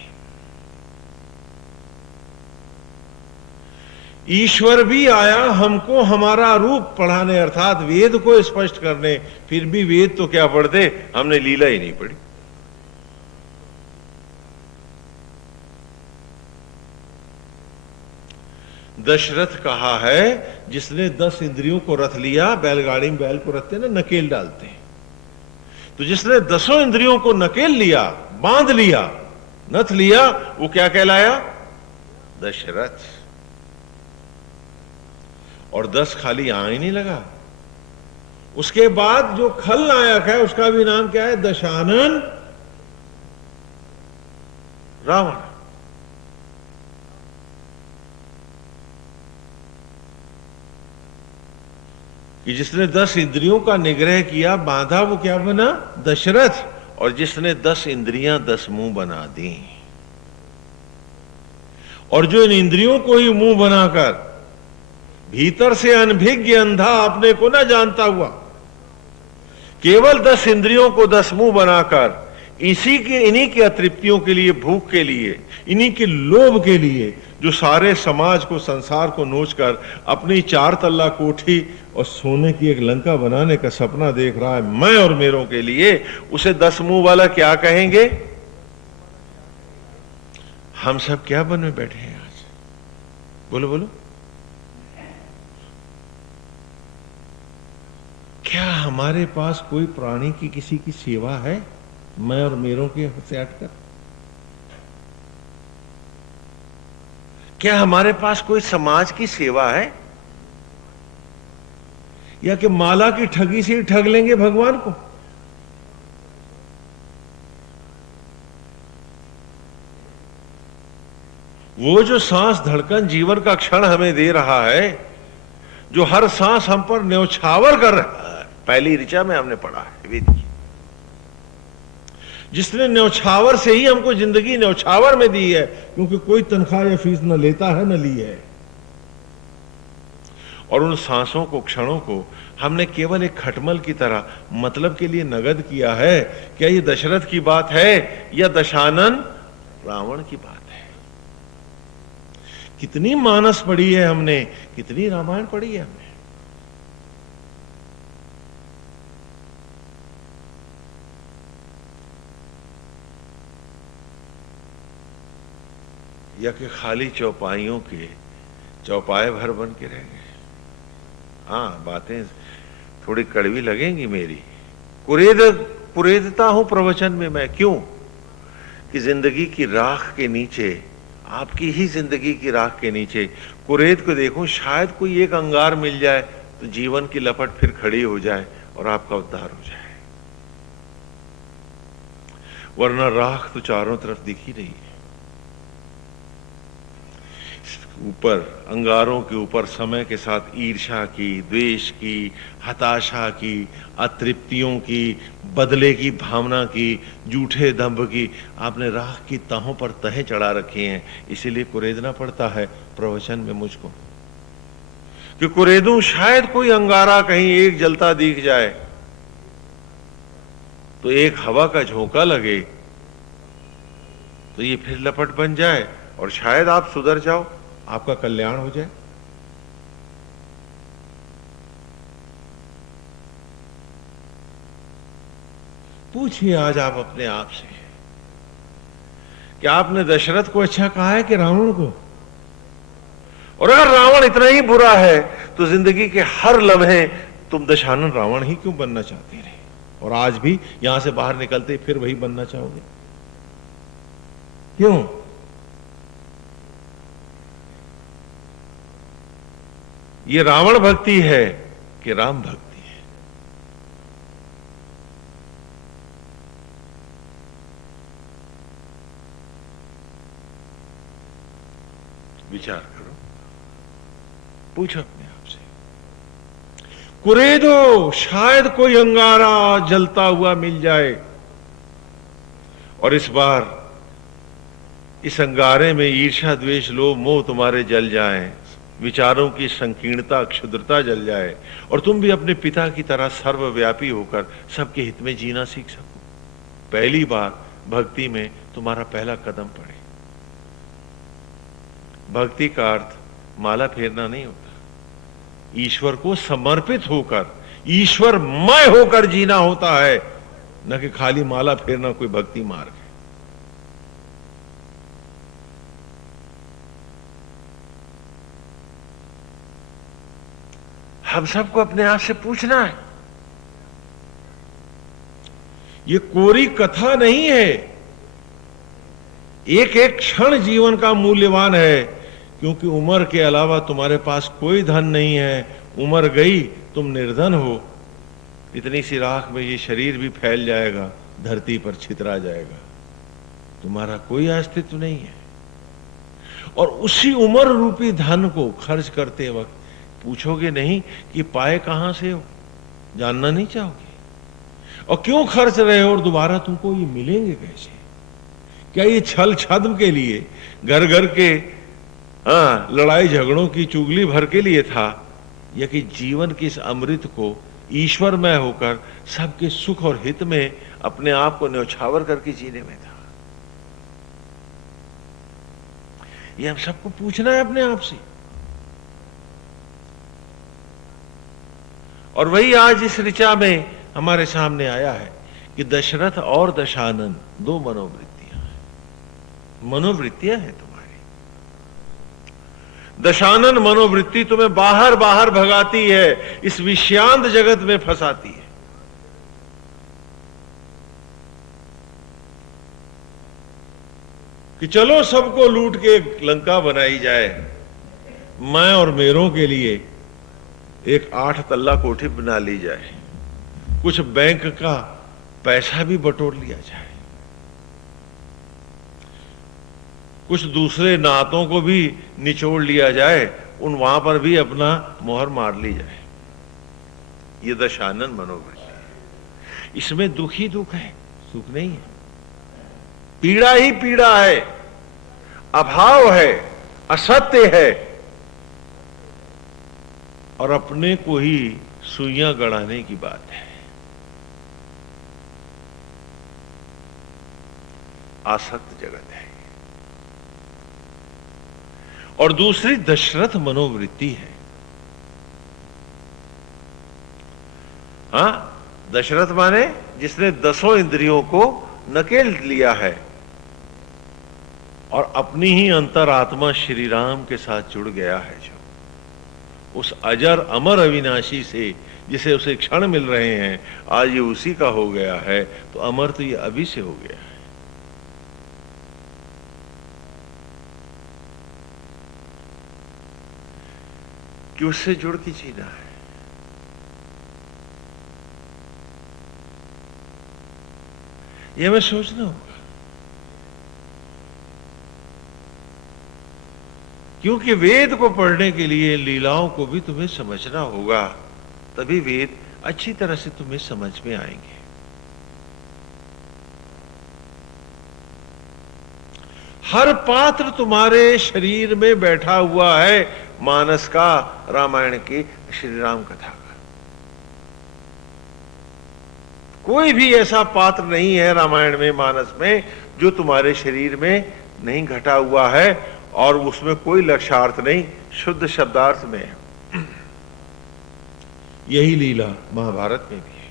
ईश्वर भी आया हमको हमारा रूप पढ़ाने, अर्थात वेद को स्पष्ट करने। फिर भी वेद तो क्या पढ़ते, हमने लीला ही नहीं पढ़ी। दशरथ कहा है जिसने 10 इंद्रियों को रथ लिया, बैलगाड़ी में बैल को रखते ना, नकेल डालते हैं, तो जिसने 10 इंद्रियों को नकेल लिया, बांध लिया, नथ लिया, वो क्या कहलाया? दशरथ। और 10 खाली यहां ही नहीं लगा, उसके बाद जो खल नायक है उसका भी नाम क्या है? दशानन रावण। कि जिसने 10 इंद्रियों का निग्रह किया, बांधा, वो क्या बना? दशरथ। और जिसने 10 इंद्रियां 10 मुंह बना दी, और जो इन इंद्रियों को ही मुंह बनाकर भीतर से अनभिज्ञ अंधा, अपने को ना जानता हुआ, केवल 10 इंद्रियों को 10 मुंह बनाकर इन्हीं की अतृप्तियों के लिए, भूख के लिए, इन्हीं के लोभ के लिए, जो सारे समाज को, संसार को नोचकर अपनी 4 तल्ला कोठी और सोने की एक लंका बनाने का सपना देख रहा है, मैं और मेरों के लिए, उसे 10 मुंह वाला क्या कहेंगे? हम सब क्या बन में बैठे हैं आज? बोलो बोलो। क्या हमारे पास कोई प्राणी की किसी की सेवा है, मैं और मेरों के से हटकर? क्या हमारे पास कोई समाज की सेवा है, या कि माला की ठगी से ही ठग लेंगे भगवान को? वो जो सांस, धड़कन, जीवन का क्षण हमें दे रहा है, जो हर सांस हम पर न्यौछावर कर रहा है, पहली ऋचा में हमने पढ़ा है वेद की, जिसने न्यौछावर से ही हमको जिंदगी न्यौछावर में दी है, क्योंकि कोई तनख्वाह या फीस न लेता है न ली है। और उन सांसों को, क्षणों को हमने केवल एक खटमल की तरह मतलब के लिए नगद किया है। क्या ये दशरथ की बात है या दशानन रावण की बात है? कितनी मानस पढ़ी है हमने, कितनी रामायण पढ़ी है हमने। या कि खाली चौपाइयों के चौपाए भर बन के रह गए। हाँ, बातें थोड़ी कड़वी लगेंगी मेरी, कुरेदता हूं प्रवचन में मैं। क्यों? कि जिंदगी की राख के नीचे, आपकी ही जिंदगी की राख के नीचे कुरेद को देखूं, शायद कोई एक अंगार मिल जाए तो जीवन की लपट फिर खड़ी हो जाए और आपका उद्धार हो जाए, वरना राख तो चारों तरफ दिख ही रही है। ऊपर, अंगारों के ऊपर समय के साथ ईर्ष्या की, द्वेष की, हताशा की, अतृप्तियों की, बदले की भावना की, झूठे दंभ की, आपने राख की तहों पर तहें चढ़ा रखी हैं। इसीलिए कुरेदना पड़ता है प्रवचन में मुझको, कि कुरेदूं शायद कोई अंगारा कहीं एक जलता दिख जाए, तो एक हवा का झोंका लगे तो ये फिर लपट बन जाए और शायद आप सुधर जाओ, आपका कल्याण हो जाए। पूछिए आज आप अपने आप से, क्या आपने दशरथ को अच्छा कहा है कि रावण को? और अगर रावण इतना ही बुरा है तो जिंदगी के हर लम्हे तुम दशानन रावण ही क्यों बनना चाहते रहे? और आज भी यहां से बाहर निकलते फिर वही बनना चाहोगे? क्यों? ये रावण भक्ति है कि राम भक्ति है? विचार करो, पूछो अपने आप से। कुरेदो, शायद कोई अंगारा जलता हुआ मिल जाए और इस बार इस अंगारे में ईर्ष्या द्वेष लोभ मोह तुम्हारे जल जाएं, विचारों की संकीर्णता क्षुद्रता जल जाए और तुम भी अपने पिता की तरह सर्वव्यापी होकर सबके हित में जीना सीख सको। पहली बार भक्ति में तुम्हारा पहला कदम पड़े। भक्ति का अर्थ माला फेरना नहीं होता, ईश्वर को समर्पित होकर ईश्वरमय होकर जीना होता है, न कि खाली माला फेरना कोई भक्ति मार्ग है। हम सबको अपने आप से पूछना है। ये कोरी कथा नहीं है, एक एक क्षण जीवन का मूल्यवान है, क्योंकि उम्र के अलावा तुम्हारे पास कोई धन नहीं है। उम्र गई, तुम निर्धन हो। इतनी सी राख में ये शरीर भी फैल जाएगा, धरती पर छितरा जाएगा, तुम्हारा कोई अस्तित्व नहीं है। और उसी उम्र रूपी धन को खर्च करते वक्त पूछोगे नहीं कि पाए कहां से हो, जानना नहीं चाहोगे? और क्यों खर्च रहे हो और दोबारा तुमको ये मिलेंगे कैसे? क्या ये छल छद्म के लिए, घर घर के लड़ाई झगड़ों की चुगली भर के लिए था, या कि जीवन की इस अमृत को ईश्वरमय होकर सबके सुख और हित में अपने आप को न्यौछावर करके जीने में था? ये हम सबको पूछना है अपने आप से। और वही आज इस ऋचा में हमारे सामने आया है कि दशरथ और दशानन दो मनोवृत्तियां हैं। मनोवृत्तियां हैं तुम्हारी। दशानन मनोवृत्ति तुम्हें बाहर बाहर भगाती है, इस विषयांत जगत में फंसाती है। कि चलो सबको लूट के लंका बनाई जाए, मैं और मेरों के लिए एक 8 तल्ला कोठी बना ली जाए, कुछ बैंक का पैसा भी बटोर लिया जाए, कुछ दूसरे नातों को भी निचोड़ लिया जाए, वहां पर भी अपना मोहर मार ली जाए। ये दशानन मनोवृत्ति है। इसमें दुख ही दुख है, सुख नहीं है। पीड़ा ही पीड़ा है, अभाव है, असत्य है, और अपने को ही सुइयां गड़ाने की बात है। आसक्त जगत है। और दूसरी दशरथ मनोवृत्ति है। दशरथ माने जिसने 10 इंद्रियों को नकेल लिया है और अपनी ही अंतरात्मा श्री राम के साथ जुड़ गया है, जो उस अजर अमर अविनाशी से जिसे उसे क्षण मिल रहे हैं, आज ये उसी का हो गया है, तो अमर तो ये अभी से हो गया है। कि उससे जुड़ के जीना है। यह हमें सोचना होगा, क्योंकि वेद को पढ़ने के लिए लीलाओं को भी तुम्हें समझना होगा, तभी वेद अच्छी तरह से तुम्हें समझ में आएंगे। हर पात्र तुम्हारे शरीर में बैठा हुआ है, मानस का, रामायण की, श्री राम कथा का। कोई भी ऐसा पात्र नहीं है रामायण में, मानस में, जो तुम्हारे शरीर में नहीं घटा हुआ है, और उसमें कोई लक्ष्यार्थ नहीं, शुद्ध शब्दार्थ में है। यही लीला महाभारत में भी है,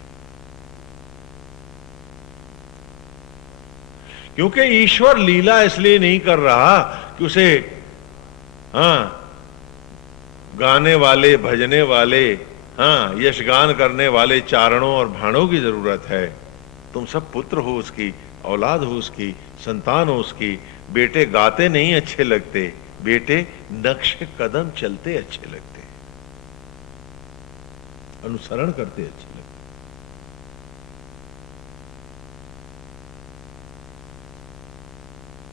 क्योंकि ईश्वर लीला इसलिए नहीं कर रहा कि उसे गाने वाले, भजने वाले, यशगान करने वाले चारणों और भाणों की जरूरत है। तुम सब पुत्र हो उसकी, औलाद हो उसकी, संतान हो उसकी। बेटे गाते नहीं अच्छे लगते, बेटे नक्श कदम चलते अच्छे लगते, अनुसरण करते अच्छे लगते।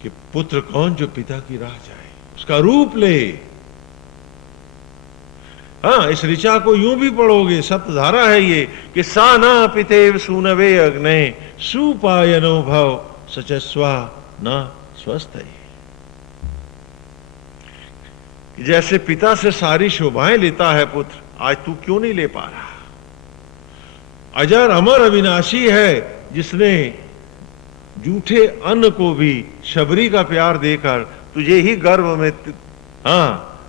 कि पुत्र कौन जो पिता की राह जाए, उसका रूप ले। इस ऋचा को यूं भी पढ़ोगे, सप्तधारा है ये, कि सा न पितेव सूनवे अग्ने सुपायनो भव सचस्वा न स्वस्थ है। जैसे पिता से सारी शोभाएं लेता है पुत्र, आज तू क्यों नहीं ले पा रहा? अजर अमर अविनाशी है, जिसने जूठे अन्न को भी शबरी का प्यार देकर तुझे ही गर्भ में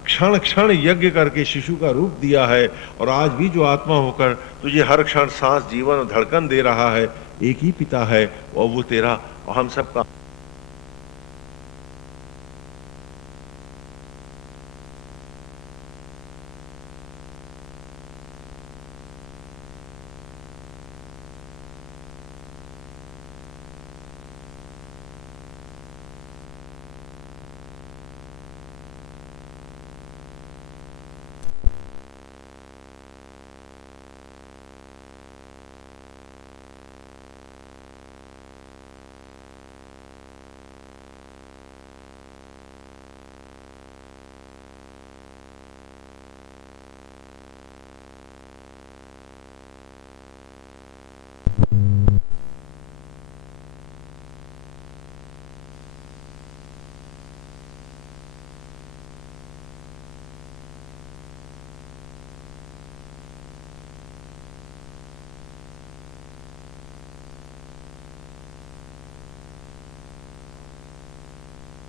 क्षण क्षण यज्ञ करके शिशु का रूप दिया है, और आज भी जो आत्मा होकर तुझे हर क्षण सांस, जीवन और धड़कन दे रहा है, एक ही पिता है, और वो तेरा और हम सबका।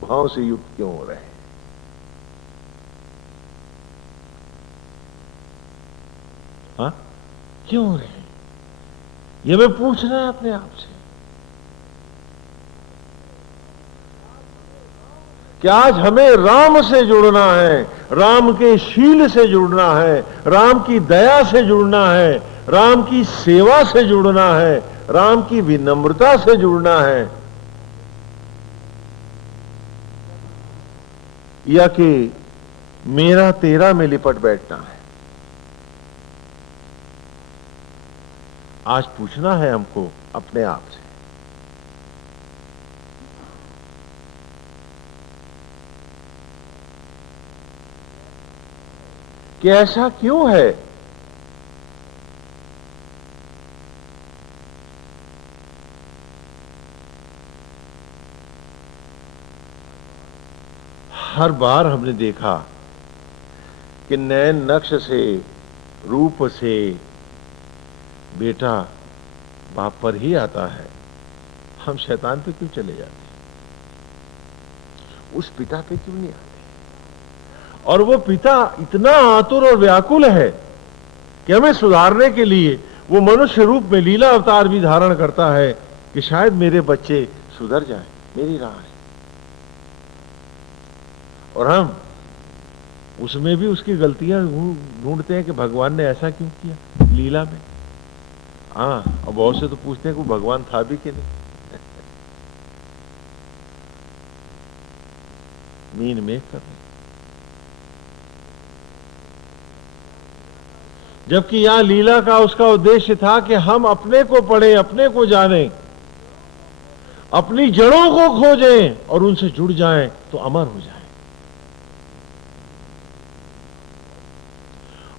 भाव से युक्त क्यों हो रहे हैं? क्यों हो रहे हैं? ये मैं पूछना है अपने आप से कि आज हमें राम से जुड़ना है, राम के शील से जुड़ना है, राम की दया से जुड़ना है, राम की सेवा से जुड़ना है, राम की विनम्रता से जुड़ना है, या कि मेरा तेरा में लिपट बैठना है? आज पूछना है हमको अपने आप से। कि ऐसा क्यों है? हर बार हमने देखा कि नैन नक्श से, रूप से बेटा बाप पर ही आता है, हम शैतान पे क्यों चले जाते? उस पिता पे क्यों नहीं आते? और वो पिता इतना आतुर और व्याकुल है कि हमें सुधारने के लिए वो मनुष्य रूप में लीला अवतार भी धारण करता है कि शायद मेरे बच्चे सुधर जाएं, मेरी राह है। और हम उसमें भी उसकी गलतियां ढूंढते हैं कि भगवान ने ऐसा क्यों किया लीला में। और बहुत से तो पूछते हैं कि भगवान था भी कि नहीं। मीन में कर, जबकि यहां लीला का उसका उद्देश्य था कि हम अपने को पढ़ें, अपने को जानें, अपनी जड़ों को खोजें और उनसे जुड़ जाएं तो अमर हो जाएं।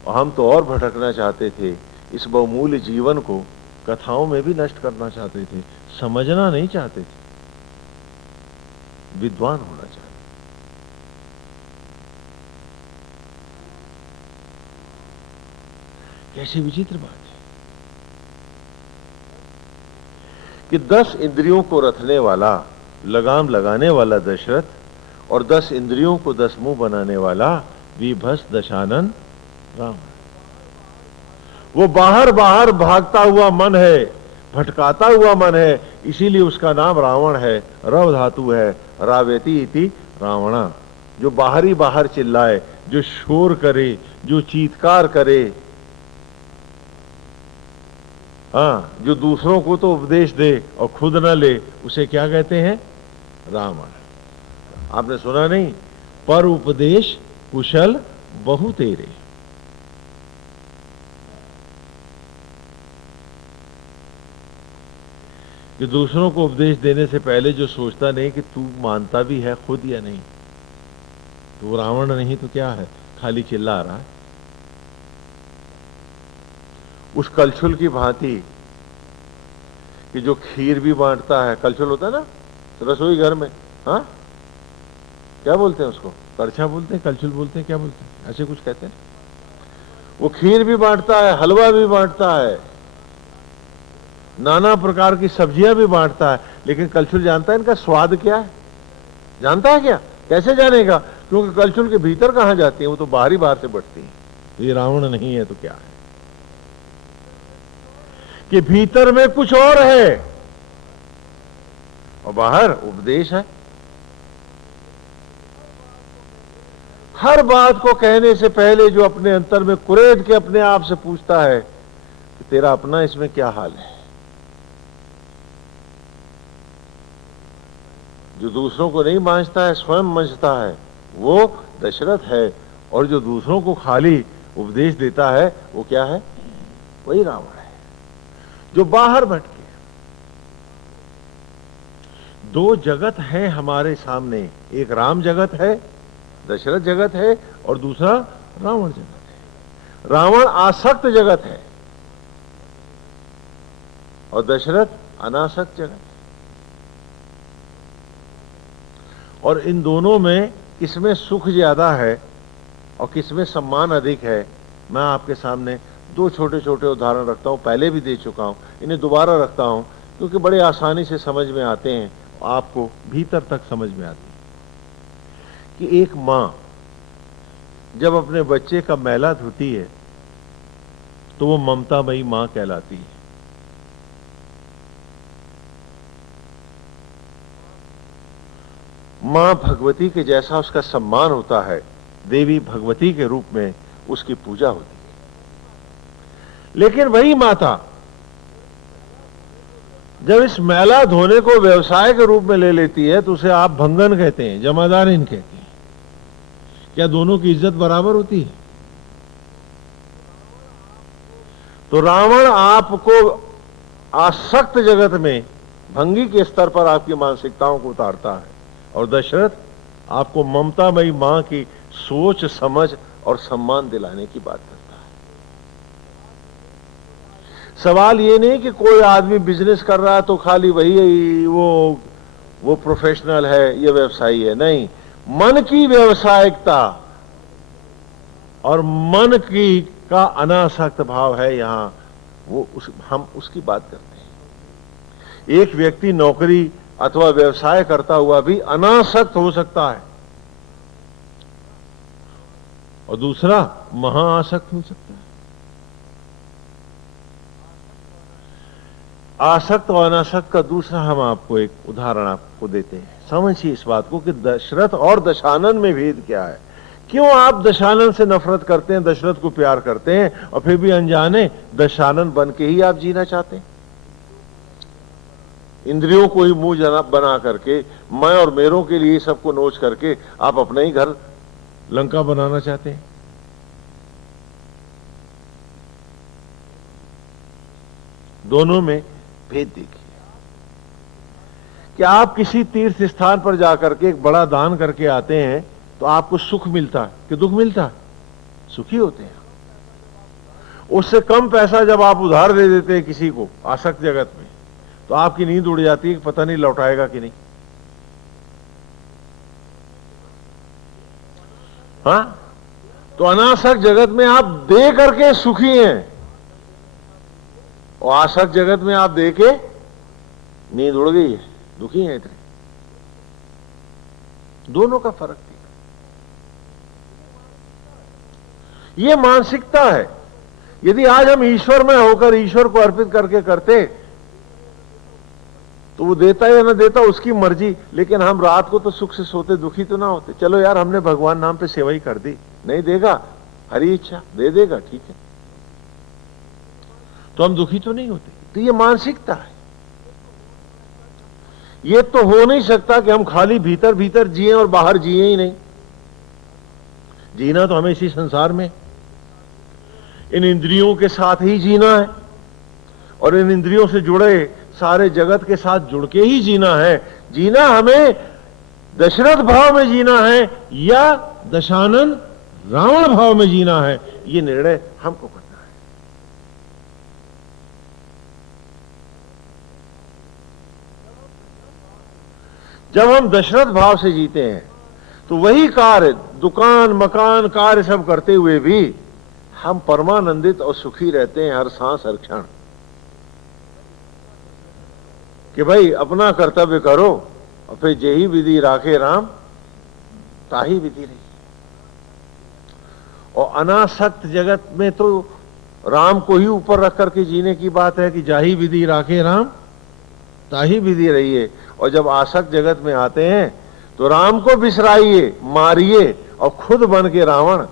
और हम तो और भटकना चाहते थे, इस बहुमूल्य जीवन को कथाओं में भी नष्ट करना चाहते थे, समझना नहीं चाहते थे, विद्वान होना चाहते। कैसी विचित्र बात है। कि 10 इंद्रियों को रखने वाला, लगाम लगाने वाला दशरथ और 10 इंद्रियों को 10 मुंह बनाने वाला विभस दशानन राम। वो बाहर बाहर भागता हुआ मन है, भटकाता हुआ मन है, इसीलिए उसका नाम रावण है। रव धातु है, रावेती इति रावणा, जो बाहरी बाहर चिल्लाए, जो शोर करे, जो चीत्कार करे, हाँ, जो दूसरों को तो उपदेश दे और खुद न ले, उसे क्या कहते हैं? रावण। आपने सुना नहीं, पर उपदेश कुशल बहु तेरे। कि दूसरों को उपदेश देने से पहले जो सोचता नहीं कि तू मानता भी है खुद या नहीं, तो रावण नहीं तो क्या है, खाली चिल्ला रहा है। उस कलछुल की भांति कि जो खीर भी बांटता है, कलछुल होता है ना रसोई घर में, हाँ क्या बोलते हैं उसको? करछा बोलते हैं, कलछुल बोलते हैं, क्या बोलते हैं, ऐसे कुछ कहते हैं। वो खीर भी बांटता है, हलवा भी बांटता है, नाना प्रकार की सब्जियां भी बांटता है, लेकिन कलछुल जानता है इनका स्वाद क्या है? जानता है क्या? कैसे जानेगा? क्योंकि कलछुल के भीतर कहां जाती है, वो तो बाहरी बाहर से बढ़ती है। ये रावण नहीं है तो क्या है? कि भीतर में कुछ और है और बाहर उपदेश है। हर बात को कहने से पहले जो अपने अंतर में कुरेद के अपने आप से पूछता है कि तेरा अपना इसमें क्या हाल है। जो दूसरों को नहीं मांझता है, स्वयं मंझता है, वो दशरथ है। और जो दूसरों को खाली उपदेश देता है, वो क्या है? वही रावण है, जो बाहर भटके। दो जगत है हमारे सामने, एक राम जगत है, दशरथ जगत है, और दूसरा रावण जगत है। रावण आसक्त जगत है और दशरथ अनासक्त जगत है। और इन दोनों में किसमें सुख ज्यादा है और किसमें सम्मान अधिक है, मैं आपके सामने दो छोटे छोटे उदाहरण रखता हूं। पहले भी दे चुका हूं, इन्हें दोबारा रखता हूं क्योंकि बड़े आसानी से समझ में आते हैं, आपको भीतर तक समझ में आते हैं। कि एक मां जब अपने बच्चे का मैला धोती है तो वो ममतामयी मां कहलाती है। मां भगवती के जैसा उसका सम्मान होता है, देवी भगवती के रूप में उसकी पूजा होती है। लेकिन वही माता जब इस मैला धोने को व्यवसाय के रूप में ले लेती है तो उसे आप भंगन कहते हैं, जमादारिन कहते हैं। क्या दोनों की इज्जत बराबर होती है? तो रावण आपको आसक्त जगत में भंगी के स्तर पर आपकी मानसिकताओं को उतारता है, और दशरथ आपको ममतामयी मां की सोच समझ और सम्मान दिलाने की बात करता है। सवाल ये नहीं कि कोई आदमी बिजनेस कर रहा है तो खाली वही वो प्रोफेशनल है, ये व्यवसायी है, नहीं। मन की व्यावसायिकता और मन की का अनासक्त भाव है यहां, हम उसकी बात करते हैं। एक व्यक्ति नौकरी अथवा व्यवसाय करता हुआ भी अनासक्त हो सकता है और दूसरा महाआसक्त हो सकता है। आसक्त और अनासक्त का दूसरा हम आपको एक उदाहरण आपको देते हैं। समझिए इस बात को कि दशरथ और दशानन में भेद क्या है। क्यों आप दशानन से नफरत करते हैं, दशरथ को प्यार करते हैं, और फिर भी अनजाने दशानन बन के ही आप जीना चाहते हैं। इंद्रियों को ही मुंह बना करके, मैं और मेरों के लिए सबको नोच करके आप अपना ही घर लंका बनाना चाहते हैं। दोनों में भेद देखिए कि आप किसी तीर्थ स्थान पर जाकर के एक बड़ा दान करके आते हैं तो आपको सुख मिलता है कि दुख मिलता है? सुखी होते हैं। उससे कम पैसा जब आप उधार दे देते हैं किसी को आसक्त जगत में, तो आपकी नींद उड़ जाती है कि पता नहीं लौटाएगा कि नहीं। हाँ, तो अनासक्त जगत में आप दे करके सुखी हैं और आसक्त जगत में आप दे के नींद उड़ गई है, दुखी है इतने। दोनों का फर्क दिखा। ये मानसिकता है। यदि आज हम ईश्वर में होकर ईश्वर को अर्पित करके करते तो वो देता या ना देता उसकी मर्जी, लेकिन हम रात को तो सुख से सोते, दुखी तो ना होते। चलो यार, हमने भगवान नाम पे सेवा ही कर दी, नहीं देगा हरी इच्छा, दे देगा ठीक है, तो हम दुखी तो नहीं होते। तो ये मानसिकता है। ये तो हो नहीं सकता कि हम खाली भीतर भीतर जिए और बाहर जिए ही नहीं। जीना तो हमें इसी संसार में, इन इंद्रियों के साथ ही जीना है, और इन इंद्रियों से जुड़े सारे जगत के साथ जुड़ के ही जीना है। जीना हमें दशरथ भाव में जीना है या दशानन रावण भाव में जीना है, ये निर्णय हमको करना है। जब हम दशरथ भाव से जीते हैं तो वही कार्य, दुकान मकान कार्य सब करते हुए भी हम परमानंदित और सुखी रहते हैं हर सांस हर क्षण। कि भाई अपना कर्तव्य करो और फिर जेही विधि राखे राम ताही विधि रही। और अनासक्त जगत में तो राम को ही ऊपर रख करके जीने की बात है कि जाही विधि राखे राम ताही विधि रहिए। और जब आसक्त जगत में आते हैं तो राम को बिसराइए, मारिए और खुद बन के रावण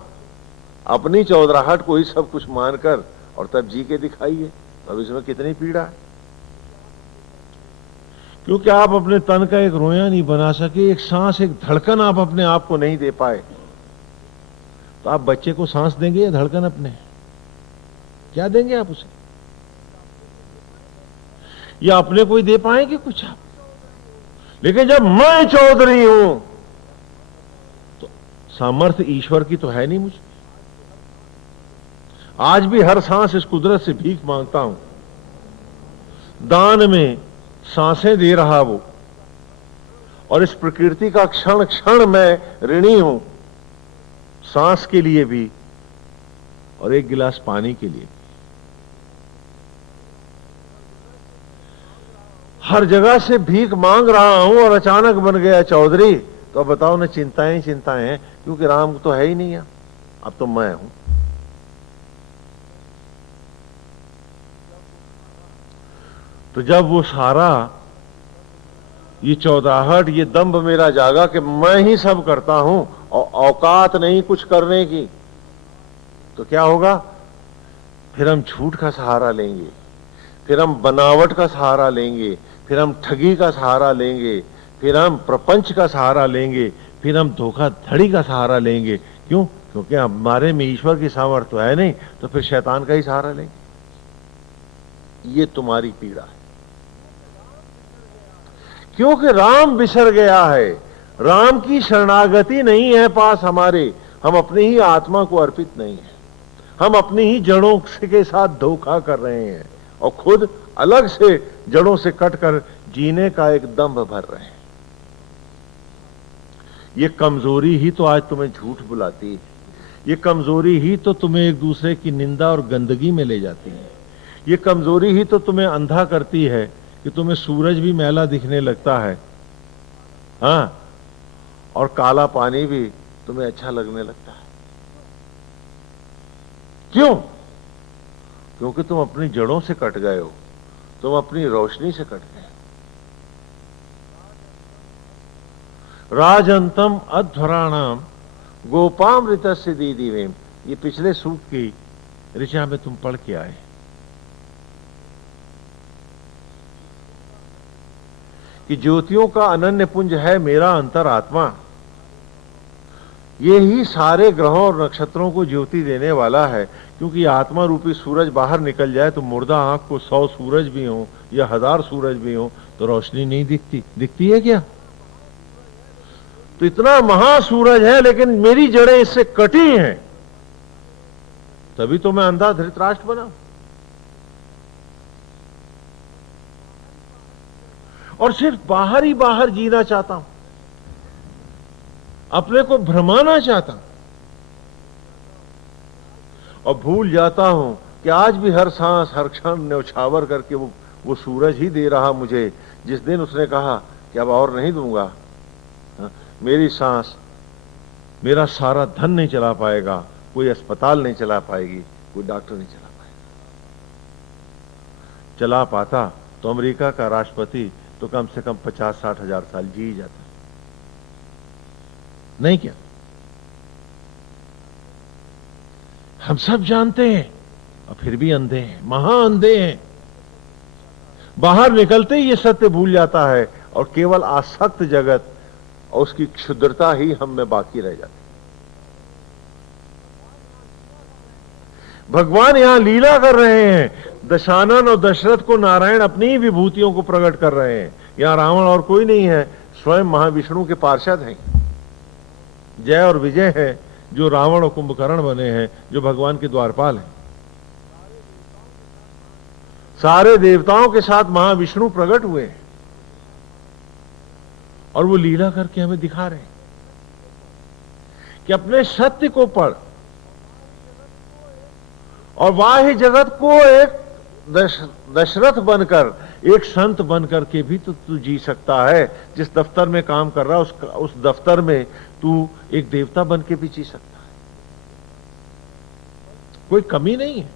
अपनी चौधराहट को ही सब कुछ मानकर और तब जी के दिखाइए। अब इसमें कितनी पीड़ा है, क्योंकि आप अपने तन का एक रोया नहीं बना सके, एक सांस एक धड़कन आप अपने आप को नहीं दे पाए। तो आप बच्चे को सांस देंगे या धड़कन अपने, क्या देंगे आप उसे? या अपने को ही दे पाएंगे कुछ आप? लेकिन जब मैं चौधरी हूं तो सामर्थ्य ईश्वर की तो है नहीं मुझे। आज भी हर सांस इस कुदरत से भीख मांगता हूं, दान में सांसें दे रहा वो, और इस प्रकृति का क्षण क्षण मैं ऋणी हूं, सांस के लिए भी और एक गिलास पानी के लिए। हर जगह से भीख मांग रहा हूं और अचानक बन गया चौधरी, तो अब बताओ ना, चिंताएं चिंताएं हैं, क्योंकि राम तो है ही नहीं है, अब तो मैं हूं। तो जब वो सारा ये चौधाहट, ये दंभ मेरा जागा कि मैं ही सब करता हूं और औकात नहीं कुछ करने की, तो क्या होगा? फिर हम झूठ का सहारा लेंगे, फिर हम बनावट का सहारा लेंगे, फिर हम ठगी का सहारा लेंगे, फिर हम प्रपंच का सहारा लेंगे, फिर हम धोखाधड़ी का सहारा लेंगे। क्यों? क्योंकि हमारे में ईश्वर की सामर्थ्य है नहीं, तो फिर शैतान का ही सहारा लेंगे। ये तुम्हारी पीड़ा है, क्योंकि राम बिसर गया है। राम की शरणागति नहीं है पास हमारे, हम अपनी ही आत्मा को अर्पित नहीं है, हम अपनी ही जड़ों के साथ धोखा कर रहे हैं और खुद अलग से जड़ों से कटकर जीने का एक दंभ भर रहे हैं। ये कमजोरी ही तो आज तुम्हें झूठ बुलाती है, ये कमजोरी ही तो तुम्हें एक दूसरे की निंदा और गंदगी में ले जाती है, ये कमजोरी ही तो तुम्हें अंधा करती है कि तुम्हें सूरज भी मैला दिखने लगता है, हाँ, और काला पानी भी तुम्हें अच्छा लगने लगता है। क्यों? क्योंकि तुम अपनी जड़ों से कट गए हो, तुम अपनी रोशनी से कट गए। राजंतम अध्वराणाम गोपामृतस्य दीदिवेम, ये पिछले सूक्त की ऋचा में तुम पढ़ के आए कि ज्योतियों का अनन्य पुंज है मेरा अंतरात्मा। ये ही सारे ग्रहों और नक्षत्रों को ज्योति देने वाला है, क्योंकि आत्मा रूपी सूरज बाहर निकल जाए तो मुर्दा आंख को 100 सूरज भी हो या 1000 सूरज भी हो तो रोशनी नहीं दिखती। दिखती है क्या? तो इतना महासूरज है, लेकिन मेरी जड़ें इससे कटी हैं, तभी तो मैं अंधा धृतराष्ट्र बना। और सिर्फ बाहर ही बाहर जीना चाहता हूं, अपने को भ्रमाना चाहता हूं, और भूल जाता हूं कि आज भी हर सांस हर क्षण न्यौछावर करके वो सूरज ही दे रहा मुझे, जिस दिन उसने कहा कि अब और नहीं दूंगा, मेरी सांस, मेरा सारा धन नहीं चला पाएगा, कोई अस्पताल नहीं चला पाएगी, कोई डॉक्टर नहीं चला पाएगा। चला पाता तो अमेरिका का राष्ट्रपति तो कम से कम 50-60 हजार साल जी ही जाता, नहीं क्या? हम सब जानते हैं और फिर भी अंधे हैं, महा अंधे हैं। बाहर निकलते ही ये सत्य भूल जाता है और केवल आसक्त जगत और उसकी क्षुद्रता ही हम में बाकी रह जाती। भगवान यहां लीला कर रहे हैं। दशानन और दशरथ को नारायण अपनी ही विभूतियों को प्रकट कर रहे हैं। यहां रावण और कोई नहीं है, स्वयं महाविष्णु के पार्षद हैं। जय और विजय है जो रावण और कुंभकर्ण बने हैं, जो भगवान के द्वारपाल हैं। सारे देवताओं के साथ महाविष्णु प्रकट हुए हैं और वो लीला करके हमें दिखा रहे हैं कि अपने सत्य को पढ़ और बाह्य जगत को एक दशरथ बनकर, एक संत बनकर के भी तो तू जी सकता है। जिस दफ्तर में काम कर रहा है उस दफ्तर में तू एक देवता बन के भी जी सकता है। कोई कमी नहीं है,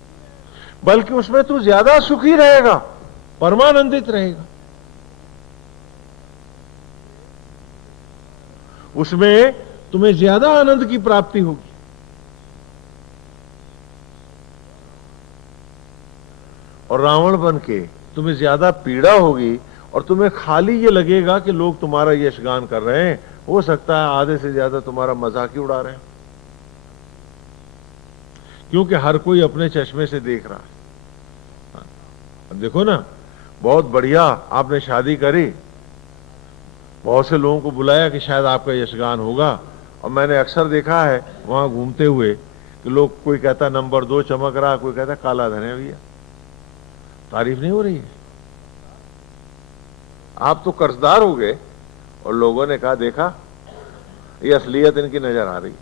बल्कि उसमें तू ज्यादा सुखी रहेगा, परमानंदित रहेगा। उसमें तुम्हें ज्यादा आनंद की प्राप्ति होगी। और रावण बन के तुम्हें ज्यादा पीड़ा होगी और तुम्हें खाली ये लगेगा कि लोग तुम्हारा यशगान कर रहे हैं। हो सकता है आधे से ज्यादा तुम्हारा मजाक ही उड़ा रहे हैं, क्योंकि हर कोई अपने चश्मे से देख रहा है। अब देखो ना, बहुत बढ़िया आपने शादी करी, बहुत से लोगों को बुलाया कि शायद आपका यशगान होगा, और मैंने अक्सर देखा है वहां घूमते हुए कि लोग, कोई कहता नंबर 2 चमक रहा, कोई कहता काला धन है भैया। तारीफ नहीं हो रही है। आप तो कर्जदार हो गए और लोगों ने कहा देखा ये असलियत इनकी नजर आ रही।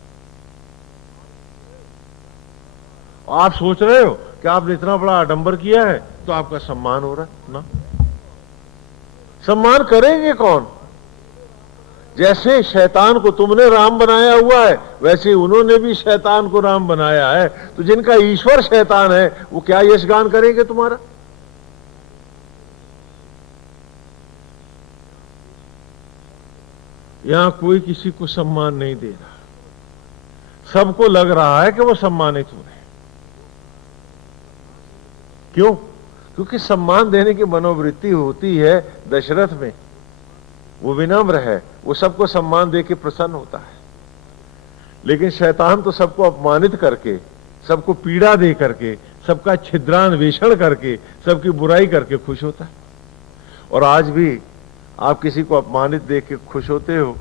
और आप सोच रहे हो कि आपने इतना बड़ा आडंबर किया है तो आपका सम्मान हो रहा है ना। सम्मान करेंगे कौन? जैसे शैतान को तुमने राम बनाया हुआ है, वैसे उन्होंने भी शैतान को राम बनाया है। तो जिनका ईश्वर शैतान है वो क्या यशगान करेंगे तुम्हारा? यहां कोई किसी को सम्मान नहीं दे रहा, सबको लग रहा है कि वो सम्मानित हो रहे हैं। क्यों? क्योंकि सम्मान देने की मनोवृत्ति होती है दशरथ में। वो विनम्र है, वो सबको सम्मान दे के प्रसन्न होता है। लेकिन शैतान तो सबको अपमानित करके, सबको पीड़ा दे करके, सबका छिद्रान्वेषण करके, सबकी बुराई करके खुश होता है। और आज भी आप किसी को अपमानित देख के खुश होते हो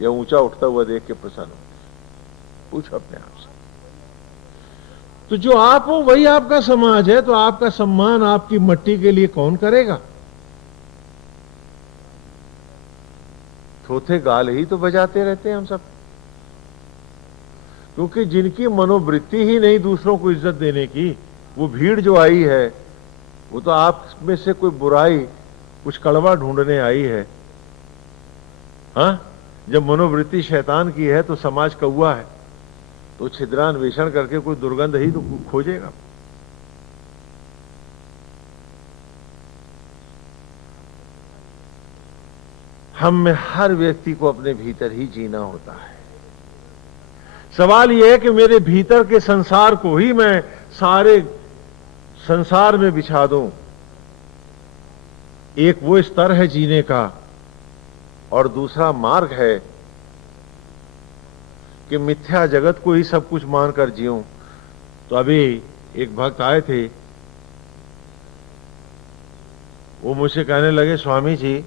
या ऊंचा उठता हुआ देख के प्रसन्न होते हो? पूछो अपने आप से। तो जो आप हो वही आपका समाज है, तो आपका सम्मान आपकी मट्टी के लिए कौन करेगा? थोथे गाल ही तो बजाते रहते हैं हम सब, क्योंकि जिनकी मनोवृत्ति ही नहीं दूसरों को इज्जत देने की, वो भीड़ जो आई है वो तो आप में से कोई बुराई, कुछ कड़वा ढूंढने आई है। हाँ, जब मनोवृत्ति शैतान की है तो समाज कौवा है, तो छिद्रान्वेषण करके कोई दुर्गंध ही तो खोजेगा। हम में हर व्यक्ति को अपने भीतर ही जीना होता है। सवाल यह है कि मेरे भीतर के संसार को ही मैं सारे संसार में बिछा दूं। एक वो स्तर है जीने का, और दूसरा मार्ग है कि मिथ्या जगत को ही सब कुछ मानकर जीऊं। तो अभी एक भक्त आए थे, वो मुझसे कहने लगे, स्वामी जी